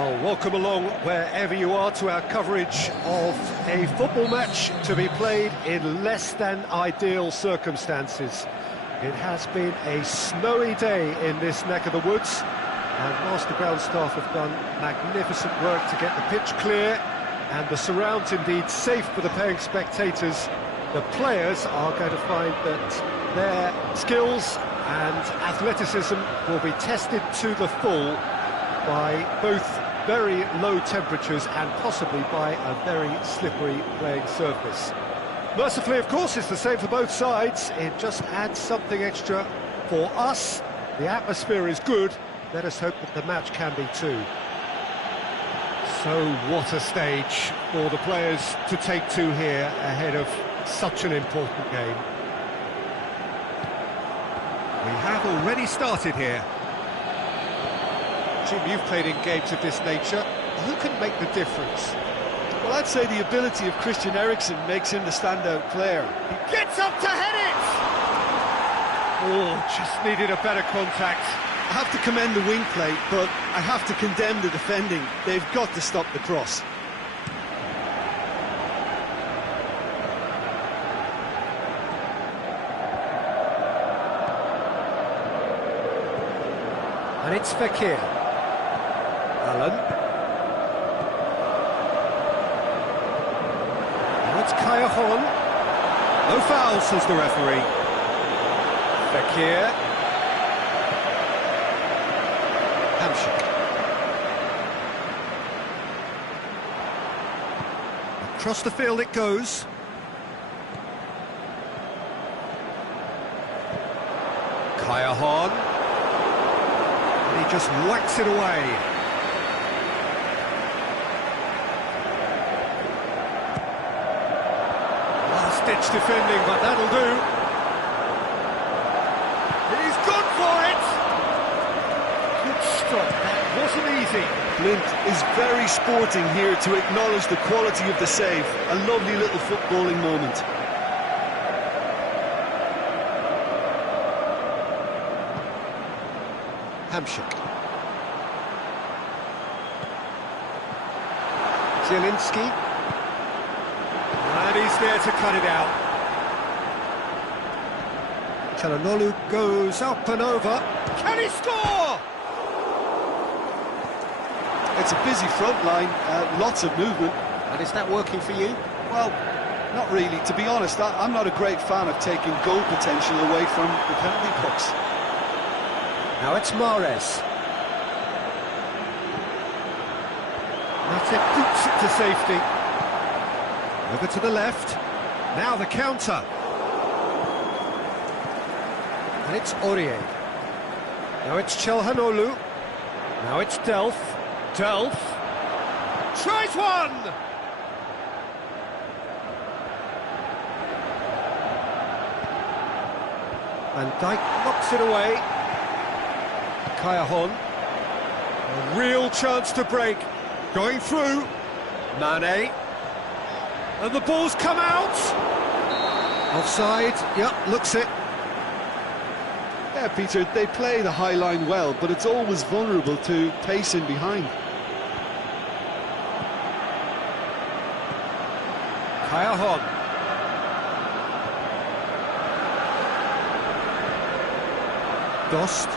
Well, welcome along wherever you are to our coverage of a football match to be played in less than ideal circumstances. It has been a snowy day in this neck of the woods, and whilst the ground staff have done magnificent work to get the pitch clear and the surrounds indeed safe for the paying spectators, the players are going to find that their skills and athleticism will be tested to the full by both very low temperatures and possibly by a very slippery playing surface. Mercifully, of course, it's the same for both sides. It just adds something extra for us. The atmosphere is good. Let us hope that the match can be too. So what a stage for the players to take to here ahead of such an important game. We have already started here. Jim, you've played in games of this nature. Who can make the difference? Well, I'd say the ability of Christian Eriksen makes him the standout player. He gets up to head it! Oh, just needed a better contact. I have to commend the wing play, but I have to condemn the defending. They've got to stop the cross. And it's Fekir. Allen. Now it's Callejon. No foul, says the referee. Fekir. Hamsik. Across the field it goes. Callejon. And he just whacks it away. Last-ditch defending, but that'll do. He's gone for it! Good stop, that wasn't easy. Blind is very sporting here to acknowledge the quality of the save. A lovely little footballing moment. Hamsik. Zielinski. And he's there to cut it out. Calhanoglu goes up and over. Can he score? It's a busy front line, lots of movement. And is that working for you? Well, not really. To be honest, I'm not a great fan of taking goal potential away from the penalty box. Now it's Mahrez. Matip boots it to safety. Over to the left. Now the counter. And it's Aurier. Now it's Calhanoglu. Now it's Delph. Delph. Tries one! Van Dijk knocks it away. Callejon. A real chance to break. Going through. Mane. And the ball's come out. Offside. Yep, looks it. Yeah, Peter, they play the high line well, but it's always vulnerable to pace in behind. Callejon. Dost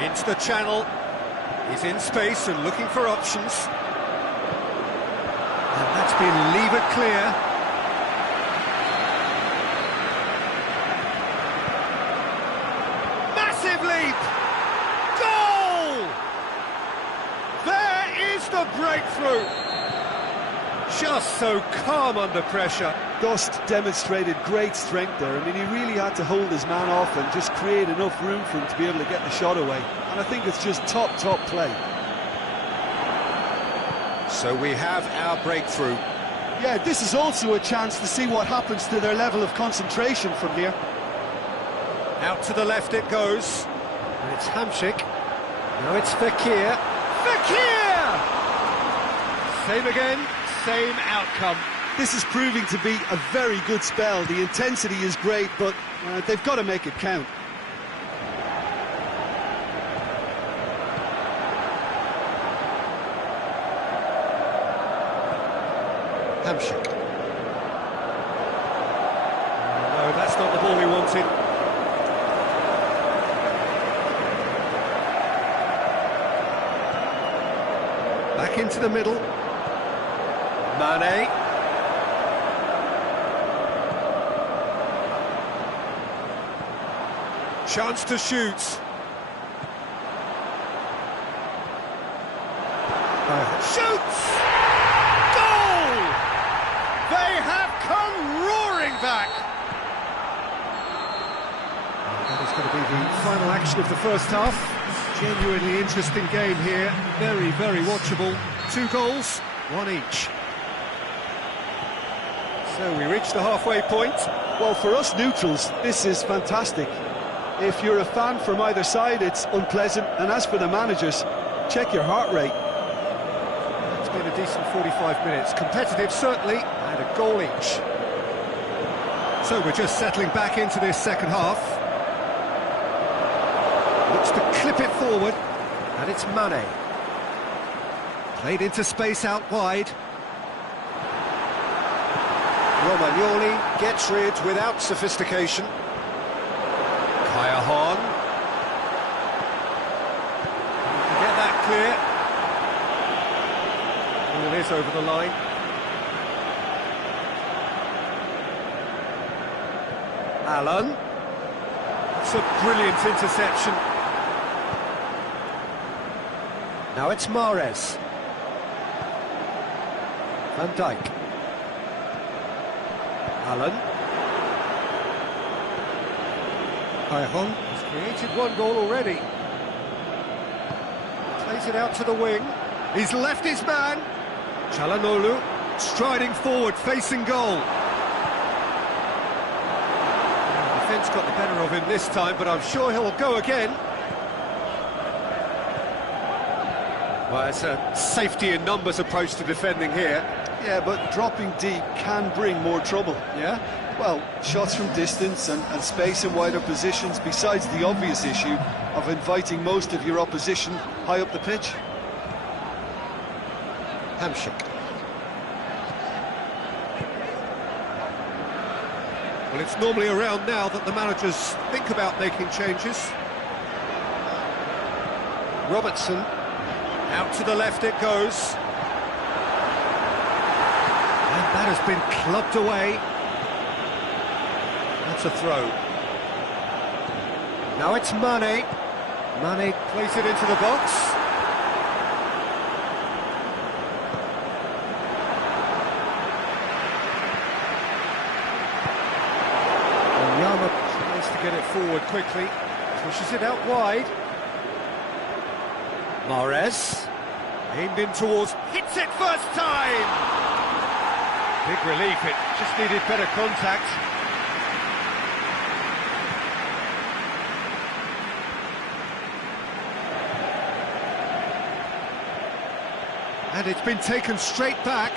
into the channel. He's in space and looking for options. And that's been levered clear. Massive leap! Goal! There is the breakthrough! Just so calm under pressure. Dost demonstrated great strength there. I mean, he really had to hold his man off and just create enough room for him to be able to get the shot away. And I think it's just top play. So we have our breakthrough. Yeah, this is also a chance to see what happens to their level of concentration from here. Out to the left it goes. And it's Hamsik. Now it's Fekir. Fekir! Same again, same outcome. This is proving to be a very good spell. The intensity is great, but they've got to make it count. Hamsik. No, that's not the ball he wanted. Back into the middle. Mane. Chance to shoot. Shoots! Goal! They have come roaring back. That is going to be the final action of the first half. Genuinely interesting game here. Very, very watchable. 2 goals, 1 each. So we reach the halfway point. Well, for us neutrals, this is fantastic. If you're a fan from either side, it's unpleasant. And as for the managers, check your heart rate. It's been a decent 45 minutes. Competitive, certainly, and a goal each. So we're just settling back into this second half. Looks to clip it forward, and it's Mane. Played into space out wide. Romagnoli gets rid without sophistication. Kaya Hahn. Get that clear. Ball is over the line. Allen. It's a brilliant interception. Now it's Mahrez. Van Dijk. Allen. Hahn has created 1 goal already. Plays it out to the wing. He's left his man. Çalhanoğlu striding forward, facing goal. The defence got the better of him this time, but I'm sure he'll go again. Well, it's a safety in numbers approach to defending here. Yeah, but dropping deep can bring more trouble. Yeah? Well, shots from distance and space in wider positions, besides the obvious issue of inviting most of your opposition high up the pitch. Hamsik. Well, it's normally around now that the managers think about making changes. Robertson, out to the left it goes. And that has been clubbed away. That's a throw. Now it's Mane. Mane plays it into the box. Yama tries to get it forward quickly, pushes it out wide. Mahrez, aimed in towards, hits it first time! Big relief, it just needed better contact. And it's been taken straight back.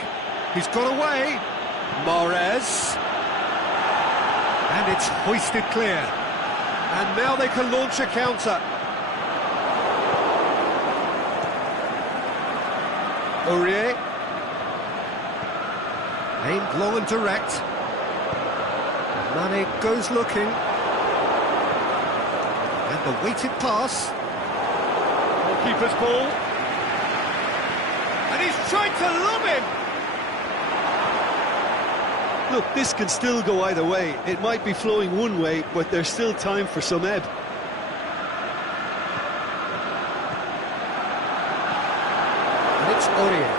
He's got away. Mahrez. And it's hoisted clear. And now they can launch a counter. Aurier. Aimed long and direct. Mane goes looking. And the weighted pass. Goalkeeper's ball. And he's tried to lob him. Look, this can still go either way. It might be flowing one way, but there's still time for some ebb. And it's Aurier.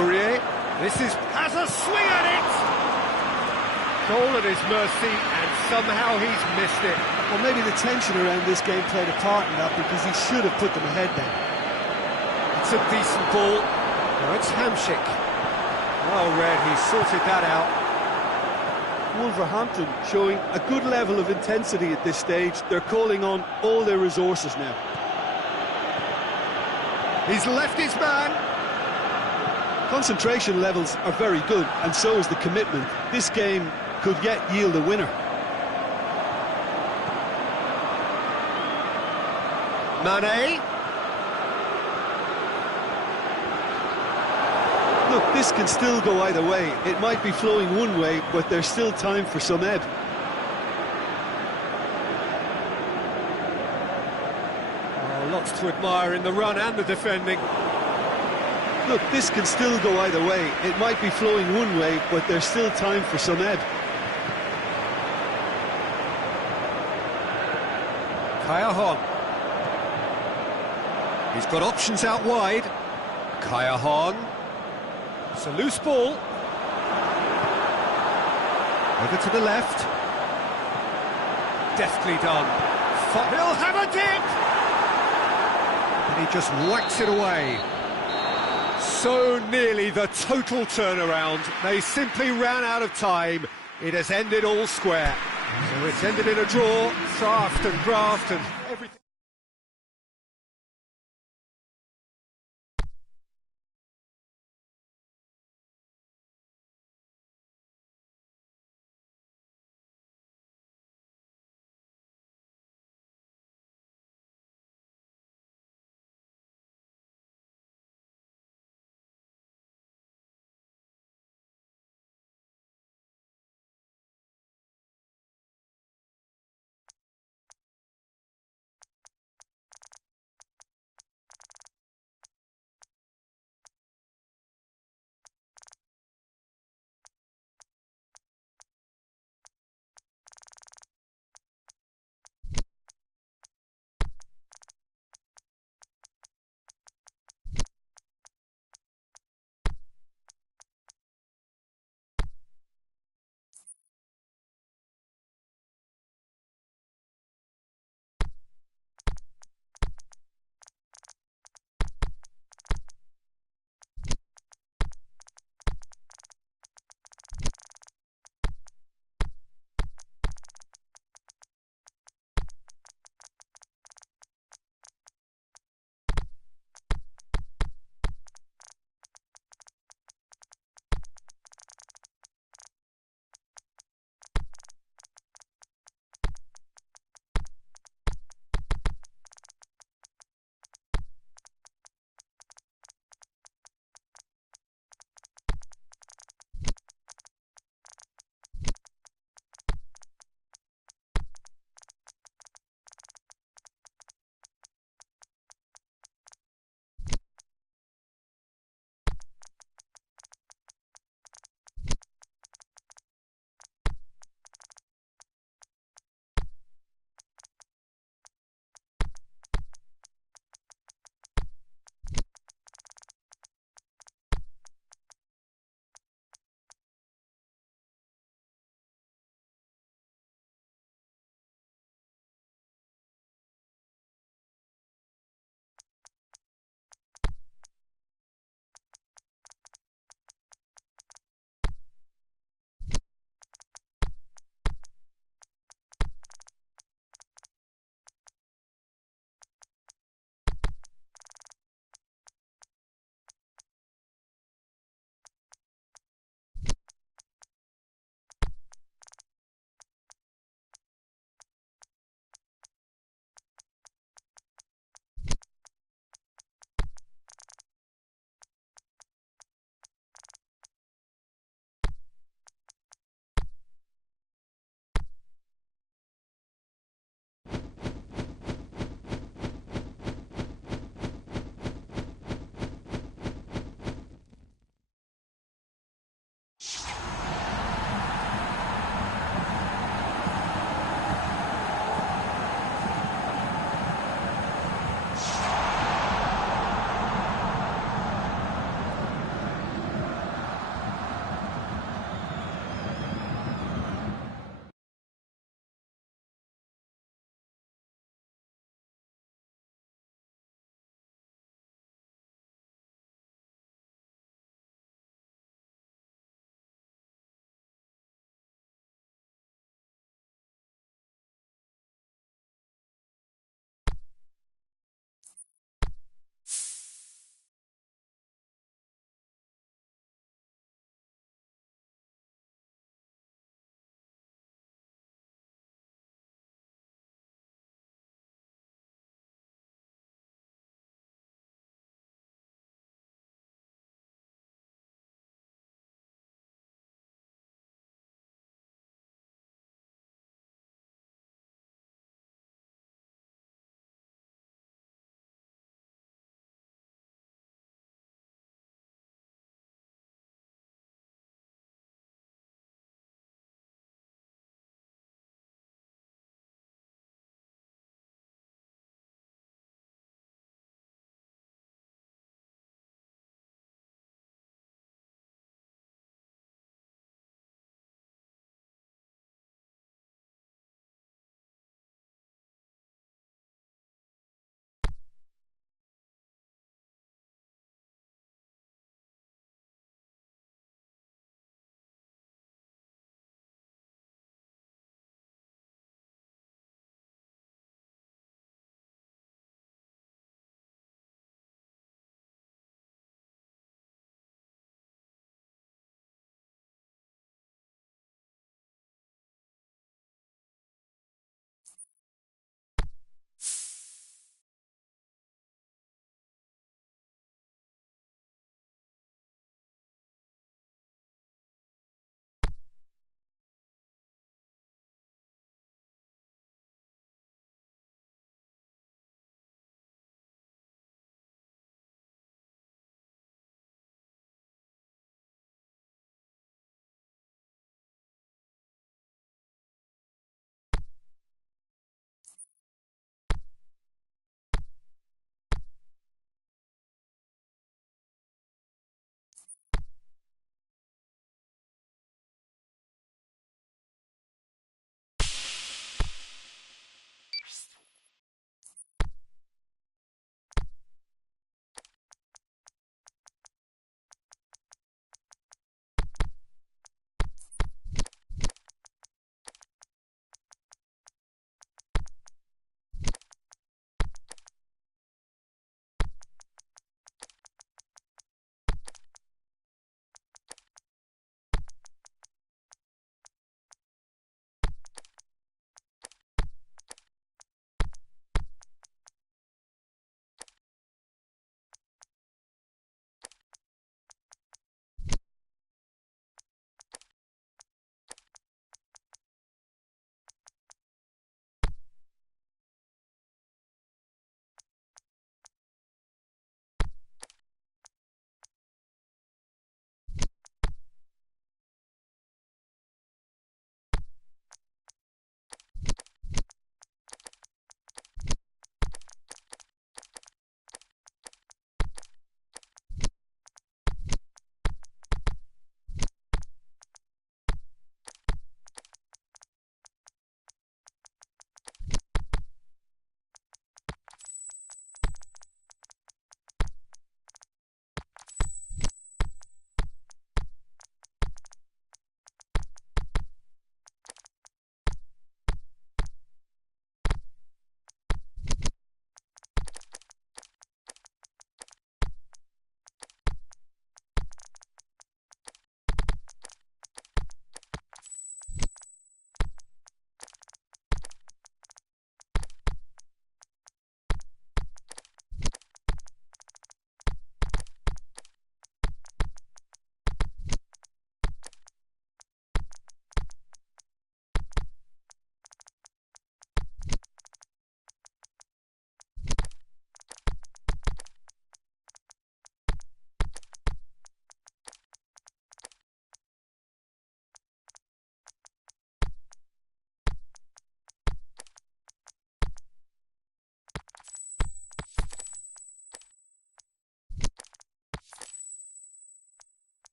Aurier, has a swing at it! Goal at his mercy, and somehow he's missed it. Well, maybe the tension around this game played a part in that, because he should have put them ahead then. It's a decent ball. Now it's Hamsik. Well read, he sorted that out. Wolverhampton showing a good level of intensity at this stage. They're calling on all their resources now. He's left his man. Concentration levels are very good, and so is the commitment. This game could yet yield a winner. Mane. Look, this can still go either way. It might be flowing one way, but there's still time for some ebb. Oh, lots to admire in the run and the defending. Look, this can still go either way. It might be flowing one way, but there's still time for some ebb. Kaya He's got options out wide. Kaya It's a loose ball. Over to the left. Deftly done. He'll have a dip! And he just whacks it away. So nearly the total turnaround. They simply ran out of time. It has ended all square. So it's ended in a draw, draft and graft and everything.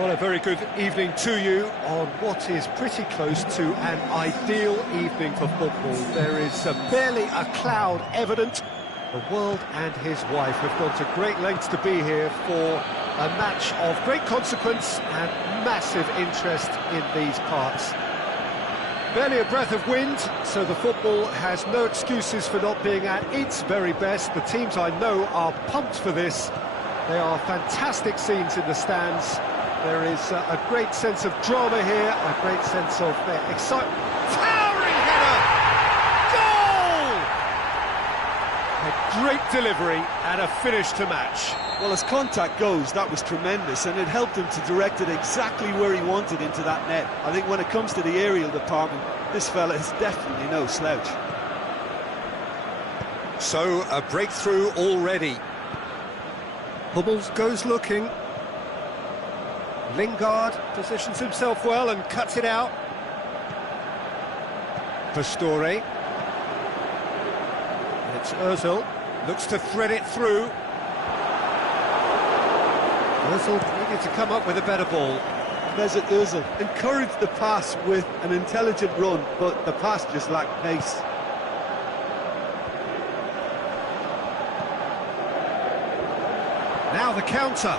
Well, a very good evening to you on what is pretty close to an ideal evening for football. There is barely a cloud evident. The world and his wife have gone to great lengths to be here for a match of great consequence and massive interest in these parts. Barely a breath of wind, so the football has no excuses for not being at its very best. The teams I know are pumped for this. They are fantastic scenes in the stands. There is a great sense of drama here, a great sense of excitement. Towering header! Goal! A great delivery and a finish to match. Well, as contact goes, that was tremendous, and it helped him to direct it exactly where he wanted into that net. I think when it comes to the aerial department, this fella is definitely no slouch. So, a breakthrough already. Hummels goes looking. Lingard positions himself well and cuts it out. Pastore. And it's Ozil. Looks to thread it through. Ozil needed to come up with a better ball. Mesut Ozil encouraged the pass with an intelligent run, but the pass just lacked pace. Now the counter.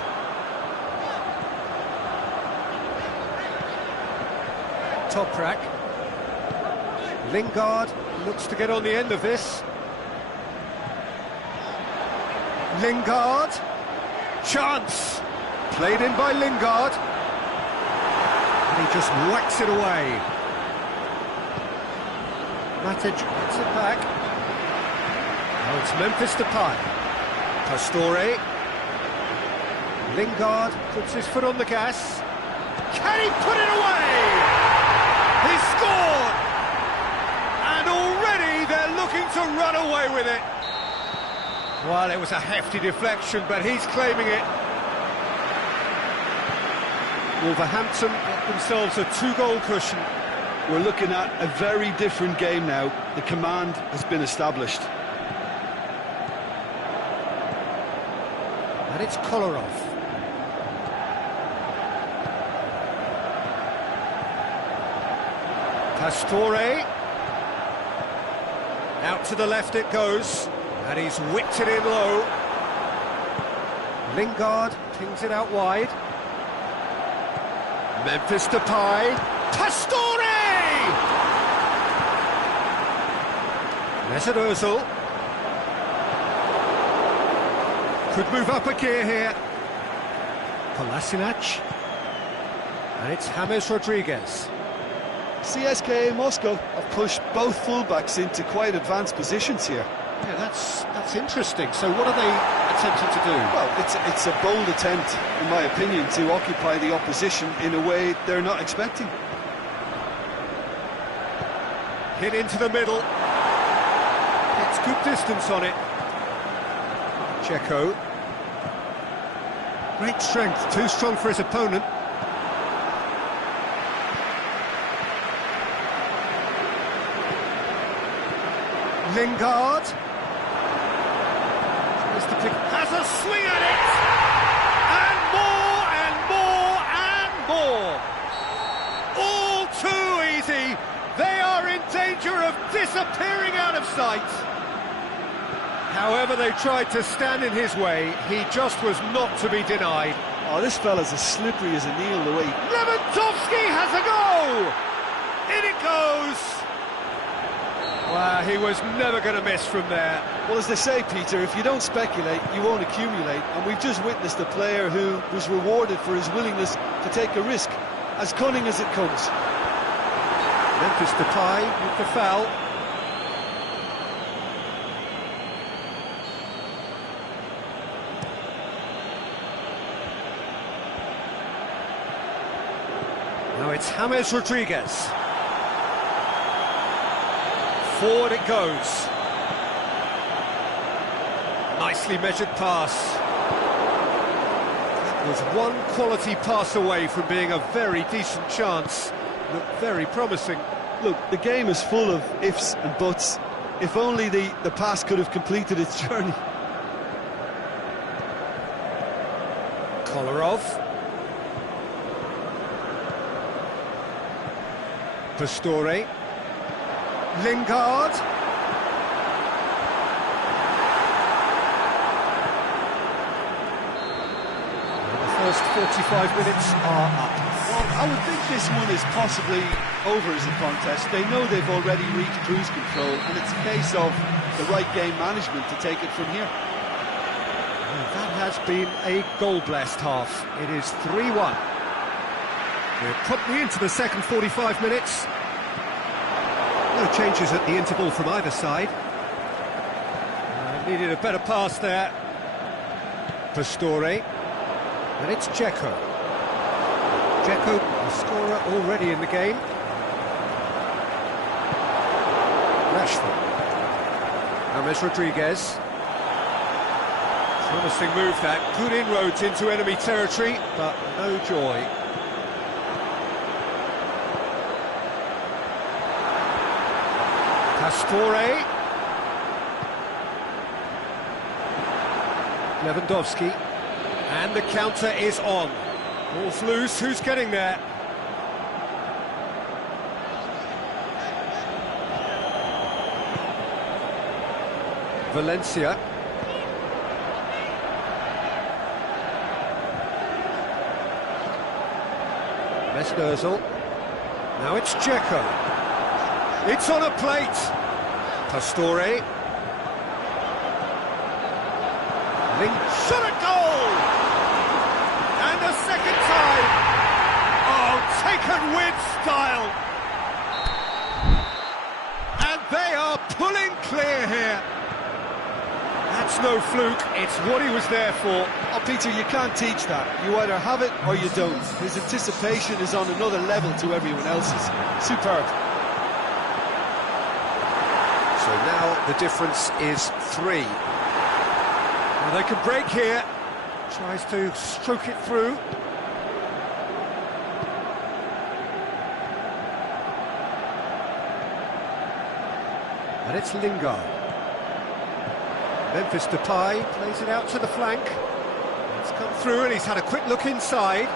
Toprak. Lingard looks to get on the end of this. Lingard. Chance. Played in by Lingard. And he just whacks it away. Matic gets it back. Now it's Memphis Depay. Pastore. Lingard puts his foot on the gas. Can he put it away? He scored! And already they're looking to run away with it. Well, it was a hefty deflection, but he's claiming it. Wolverhampton get themselves a 2-goal cushion. We're looking at a very different game now. The command has been established. And it's Kolarov. Pastore. Out to the left it goes. And he's whipped it in low. Lingard pings it out wide. Memphis Depay. Pastore! Mesut Ozil. Could move up a gear here. Kolasinac. And it's James Rodriguez. CSKA Moscow have pushed both fullbacks into quite advanced positions here. Yeah, that's interesting. So what are they attempting to do? Well, it's a bold attempt, in my opinion, to occupy the opposition in a way they're not expecting. Hit into the middle. Gets good distance on it. Checo. Great strength, too strong for his opponent. Lingard. Has a swing at it! And more, and more, and more! All too easy! They are in danger of disappearing out of sight! However, they tried to stand in his way, he just was not to be denied. Oh, this fella's as slippery as a needle the way. Lewandowski has a go! In it goes! Wow, he was never going to miss from there. Well, as they say, Peter, if you don't speculate, you won't accumulate. And we've just witnessed a player who was rewarded for his willingness to take a risk, as cunning as it comes. Memphis Depay with the foul. Now it's James Rodriguez. Forward it goes. Nicely measured pass. That was one quality pass away from being a very decent chance. Looked very promising. Look, the game is full of ifs and buts. If only the pass could have completed its journey. Kolarov. Pastore. Lingard. The first 45 minutes are up. Well, I would think this one is possibly over as a contest. They know they've already reached cruise control, and it's a case of the right game management to take it from here. That has been a goal-blessed half. It is 3-1. We're promptly into the second 45 minutes. No changes at the interval from either side. Needed a better pass there. Pastore. And it's Dzeko. Dzeko, the scorer already in the game. Rashford. James Rodriguez. Promising move that. Good inroads into enemy territory, but no joy. Pastore. Lewandowski. And the counter is on. Ball's loose, who's getting there? Valencia. Mesut Ozil. Now it's Dzeko. It's on a plate. Pastore. Shot at goal! And a second time! Oh, taken with style! And they are pulling clear here. That's no fluke, it's what he was there for. Oh, Peter, you can't teach that. You either have it or you don't. His anticipation is on another level to everyone else's. Superb. So now the difference is 3. Well, they can break here. Tries to stroke it through. And it's Lingard. Memphis Depay plays it out to the flank. It's come through and he's had a quick look inside.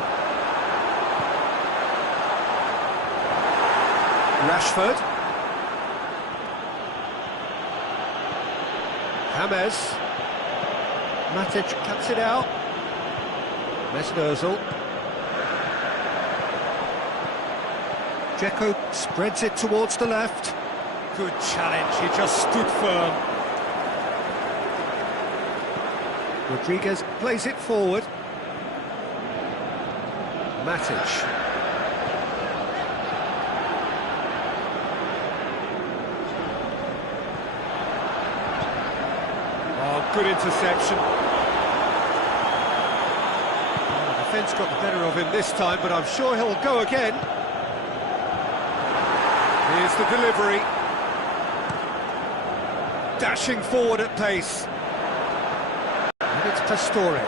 Rashford. James. Matic cuts it out. Mesut Ozil. Dzeko spreads it towards the left. Good challenge, he just stood firm. Rodriguez plays it forward. Matic. Oh, good interception. The defence got the better of him this time, but I'm sure he'll go again. Here's the delivery. Dashing forward at pace. And it's Pastore.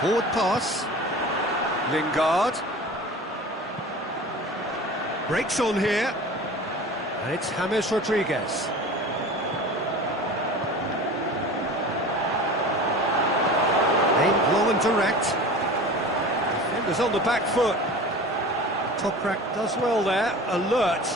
Forward pass. Lingard. Breaks on here. And it's James Rodriguez. Aimed long and direct. Defenders on the back foot. Toprak does well there, alert.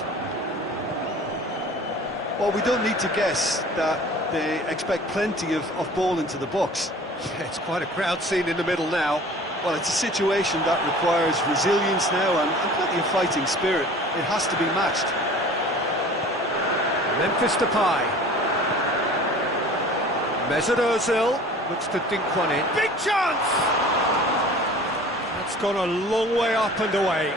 Well, we don't need to guess that they expect plenty of ball into the box. Yeah, it's quite a crowd scene in the middle now. Well, it's a situation that requires resilience now and plenty of fighting spirit. It has to be matched. Memphis Depay. Mesut Ozil looks to dink one in. Big chance! That's gone a long way up and away.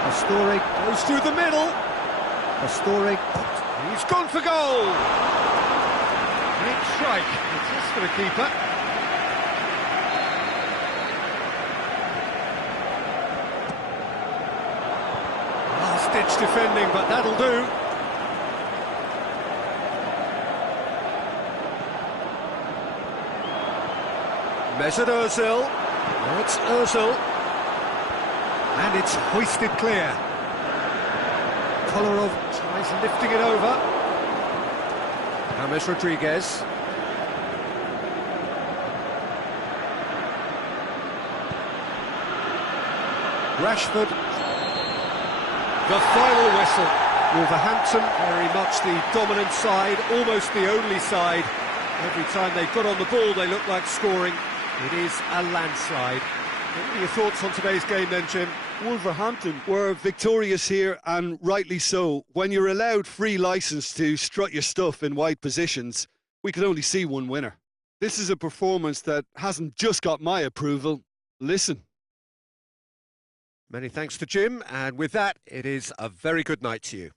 Pastore goes through the middle. Pastore, he's gone for goal! Great strike, it's just for the keeper. Last-ditch defending, but that'll do. Mesut Ozil. Now it's Ozil. And it's hoisted clear. Kolarov tries lifting it over. James Rodriguez. Rashford. The final whistle. Wolverhampton, very much the dominant side, almost the only side. Every time they got on the ball, they looked like scoring. It is a landslide. What are your thoughts on today's game then, Jim? Wolverhampton were victorious here, and rightly so. When you're allowed free licence to strut your stuff in wide positions, we could only see one winner. This is a performance that hasn't just got my approval. Listen. Many thanks to Jim, and with that, it is a very good night to you.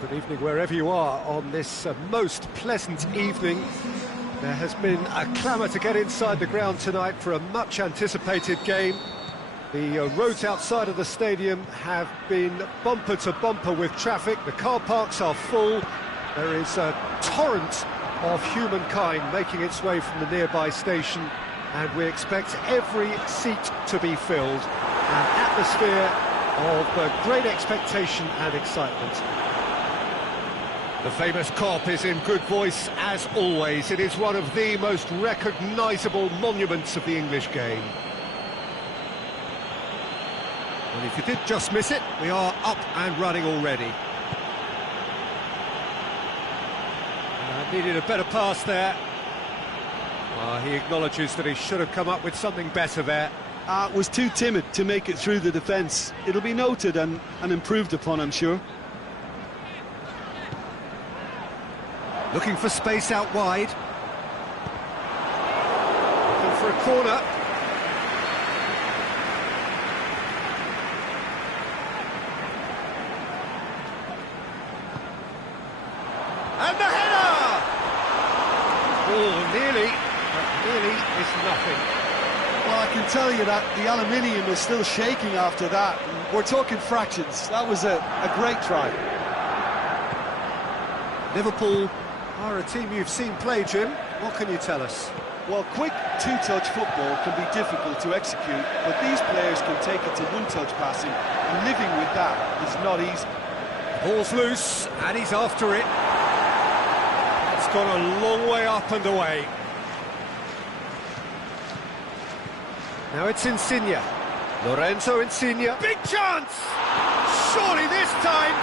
Good evening wherever you are on this most pleasant evening. There has been a clamour to get inside the ground tonight for a much-anticipated game. The roads outside of the stadium have been bumper to bumper with traffic. The car parks are full. There is a torrent of humankind making its way from the nearby station, and we expect every seat to be filled. An atmosphere of great expectation and excitement. The famous Kop is in good voice as always. It is one of the most recognisable monuments of the English game. And if you did just miss it, we are up and running already. Needed a better pass there. He acknowledges that he should have come up with something better there. Was too timid to make it through the defence. It'll be noted and improved upon, I'm sure. Looking for space out wide. Looking for a corner. And the header! Oh, nearly, but nearly is nothing. Well, I can tell you that the aluminium is still shaking after that. We're talking fractions. That was a great try. Liverpool are a team you've seen play, Jim. What can you tell us? Well, quick two-touch football can be difficult to execute, but these players can take it to one-touch passing, and living with that is not easy. Ball's loose, and he's after it. It's gone a long way up and away. Now it's Insigne. Lorenzo Insigne. Big chance! Surely this time.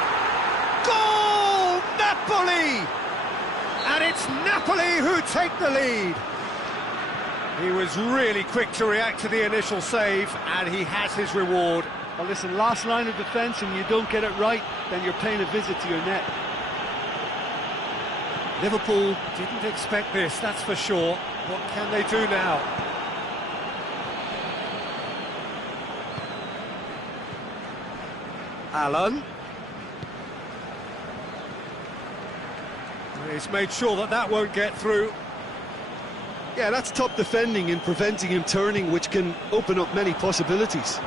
Goal! Napoli! And it's Napoli who take the lead. He was really quick to react to the initial save, and he has his reward. Well, listen, last line of defence, and you don't get it right, then you're paying a visit to your net. Liverpool didn't expect this, that's for sure. What can they do now? Allen. He's made sure that that won't get through. Yeah, that's top defending and preventing him turning, which can open up many possibilities.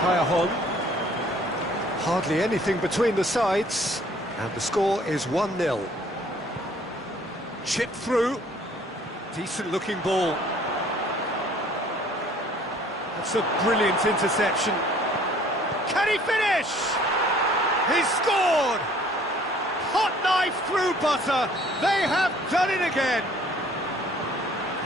Callejon. Hardly anything between the sides, and the score is 1-0. Chip through. Decent looking ball. That's a brilliant interception. Can he finish? He's scored! Hot knife through butter. They have done it again.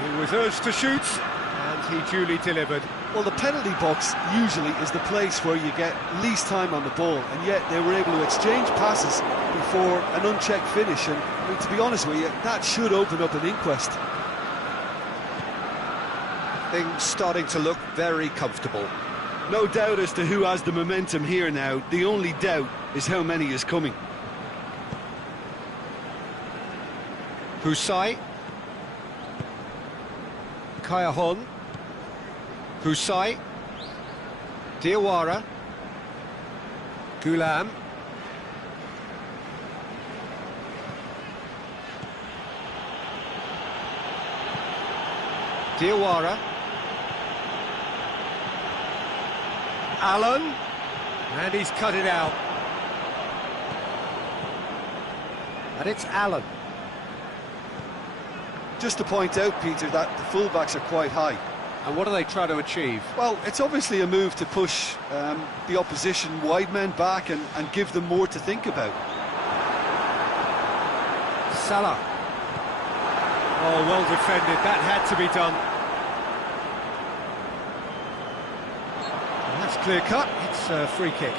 He was urged to shoot, and he duly delivered. Well, the penalty box usually is the place where you get least time on the ball, and yet they were able to exchange passes before an unchecked finish, and I mean, to be honest with you, that should open up an inquest. Things starting to look very comfortable. No doubt as to who has the momentum here now. The only doubt is how many is coming. Husai. Callejon. Husai. Diawara. Gulam. Diawara. Allen, and he's cut it out. And it's Allen. Just to point out, Peter, that the fullbacks are quite high. And what do they try to achieve? Well, it's obviously a move to push the opposition wide men back and give them more to think about. Salah. Oh, well defended. That had to be done. That's clear cut. It's a free kick.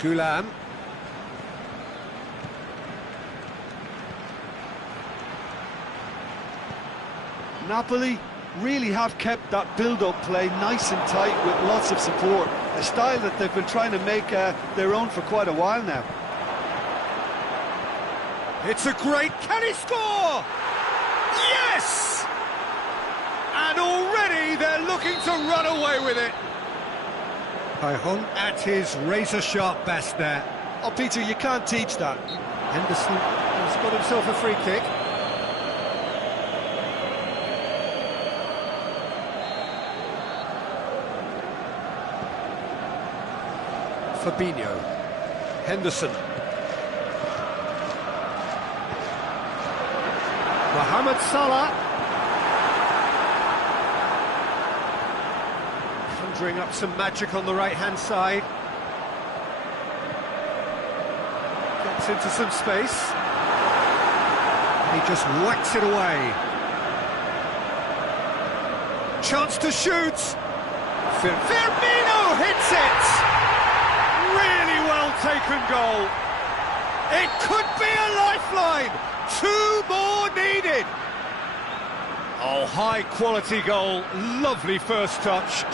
Gulam. Napoli really have kept that build-up play nice and tight with lots of support. a style that they've been trying to make their own for quite a while now. It's a great... Can he score? Yes! And already they're looking to run away with it. Cailhon at his razor-sharp best there. Oh, Peter, you can't teach that. Henderson has got himself a free kick. Fabinho. Henderson. Mohamed Salah. Conjuring up some magic on the right-hand side. Gets into some space. And he just whacks it away. Chance to shoot. Firmino hits it! Really well taken goal. It could be a lifeline. 2 more needed. Oh, high quality goal. Lovely first touch.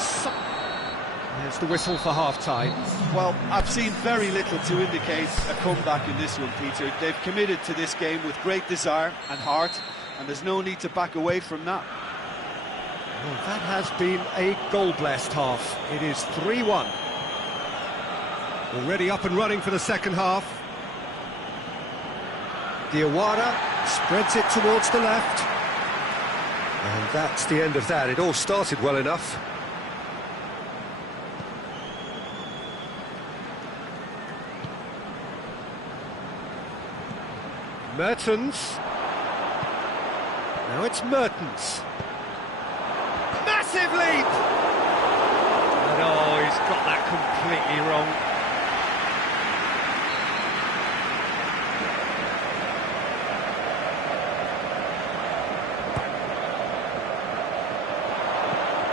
There's the whistle for half-time. Well, I've seen very little to indicate a comeback in this one, Peter. They've committed to this game with great desire and heart, and there's no need to back away from that. Well, that has been a goal-blessed half. It is 3-1. Already up and running for the second half. Diawara spreads it towards the left. And that's the end of that. It all started well enough. Mertens. Now it's Mertens. Massive leap! And oh, he's got that completely wrong.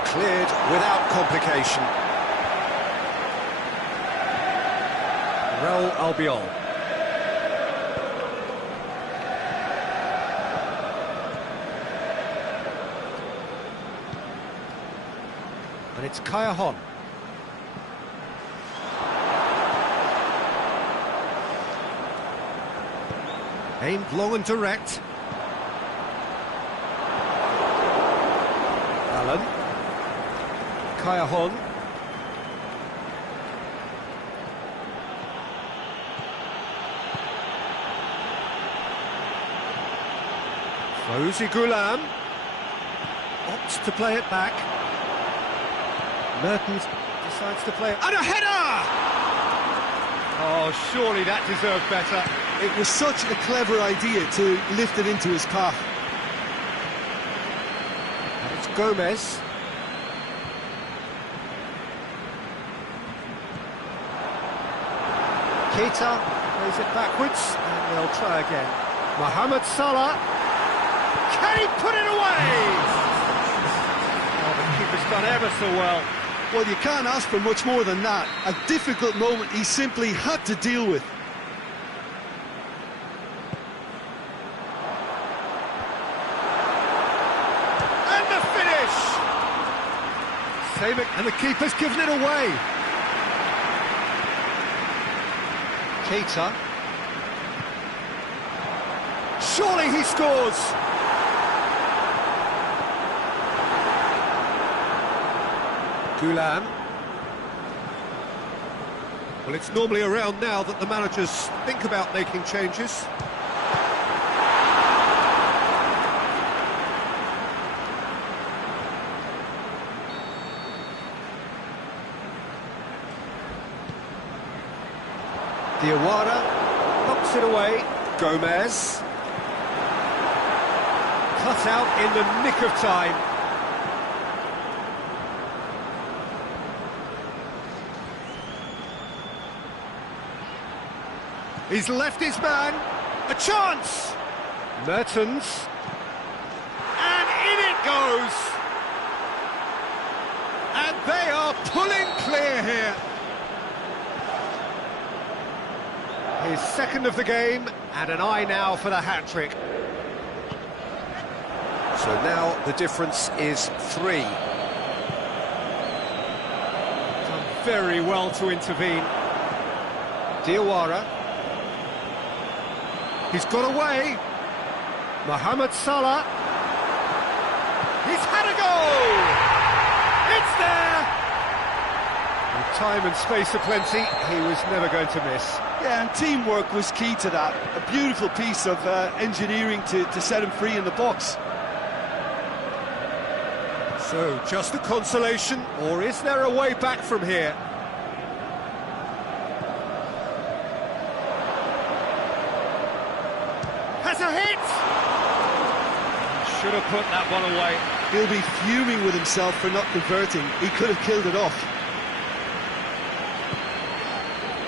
Cleared without complication. Real Albiol. And it's Cailhon. Aimed long and direct. Allen. Cailhon. Fawzi Ghoulam opts to play it back. Mertens decides to play it. And a header! Oh, surely that deserved better. It was such a clever idea to lift it into his path. And it's Gomez. Keita plays it backwards, and they'll try again. Mohamed Salah. Can he put it away? Oh, the keeper's done ever so well. Well, you can't ask for much more than that. A difficult moment he simply had to deal with. And the finish! Save it, and the keeper's given it away. Keita. Surely he scores! Ghoulam. Well, it's normally around now that the managers think about making changes. Diawara knocks it away. Gomez. Cut out in the nick of time. He's left his man. A chance! Mertens. And in it goes! And they are pulling clear here. His second of the game, and an eye now for the hat-trick. So now the difference is 3. Done very well to intervene. Diawara. He's got away. Mohamed Salah. He's had a goal! It's there! With time and space aplenty, he was never going to miss. Yeah, and teamwork was key to that. A beautiful piece of engineering to set him free in the box. So, just a consolation, or is there a way back from here? Has a hit! Should have put that one away. He'll be fuming with himself for not converting. He could have killed it off.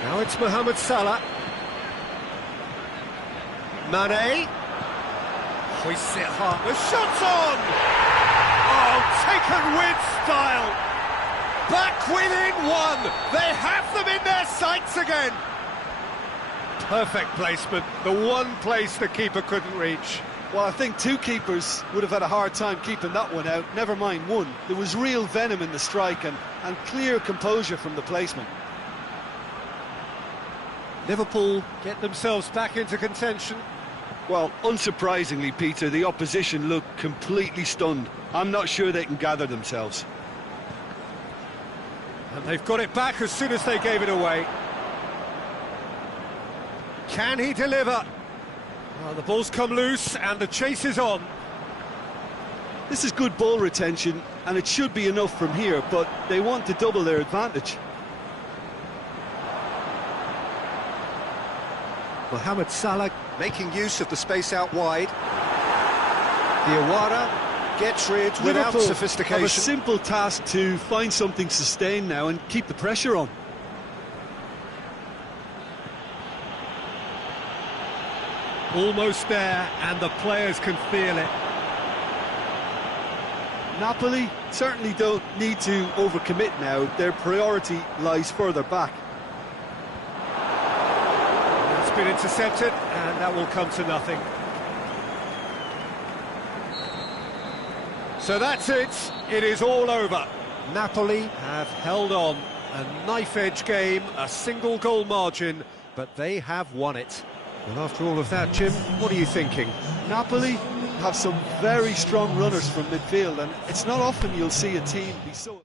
Now it's Mohamed Salah. Mane. Hoists it hard. The shot's on! Oh, taken with style. Back within one. They have them in their sights again. Perfect placement. The one place the keeper couldn't reach. Well, I think two keepers would have had a hard time keeping that one out, never mind one. There was real venom in the strike and clear composure from the placement. Liverpool get themselves back into contention. Well, unsurprisingly, Peter, the opposition look completely stunned. I'm not sure they can gather themselves. And they've got it back as soon as they gave it away. Can he deliver? Well, the ball's come loose and the chase is on. This is good ball retention and it should be enough from here, but they want to double their advantage. Mohamed Salah making use of the space out wide. Diawara gets rid without Liverpool sophistication. have a simple task to find something sustained now and keep the pressure on. Almost there, and the players can feel it. Napoli certainly don't need to overcommit now. Their priority lies further back. It's been intercepted, and that will come to nothing. So that's it. It is all over. Napoli have held on. A knife-edge game, a single goal margin, but they have won it. Well, after all of that, Jim, what are you thinking? Napoli have some very strong runners from midfield, and it's not often you'll see a team be so...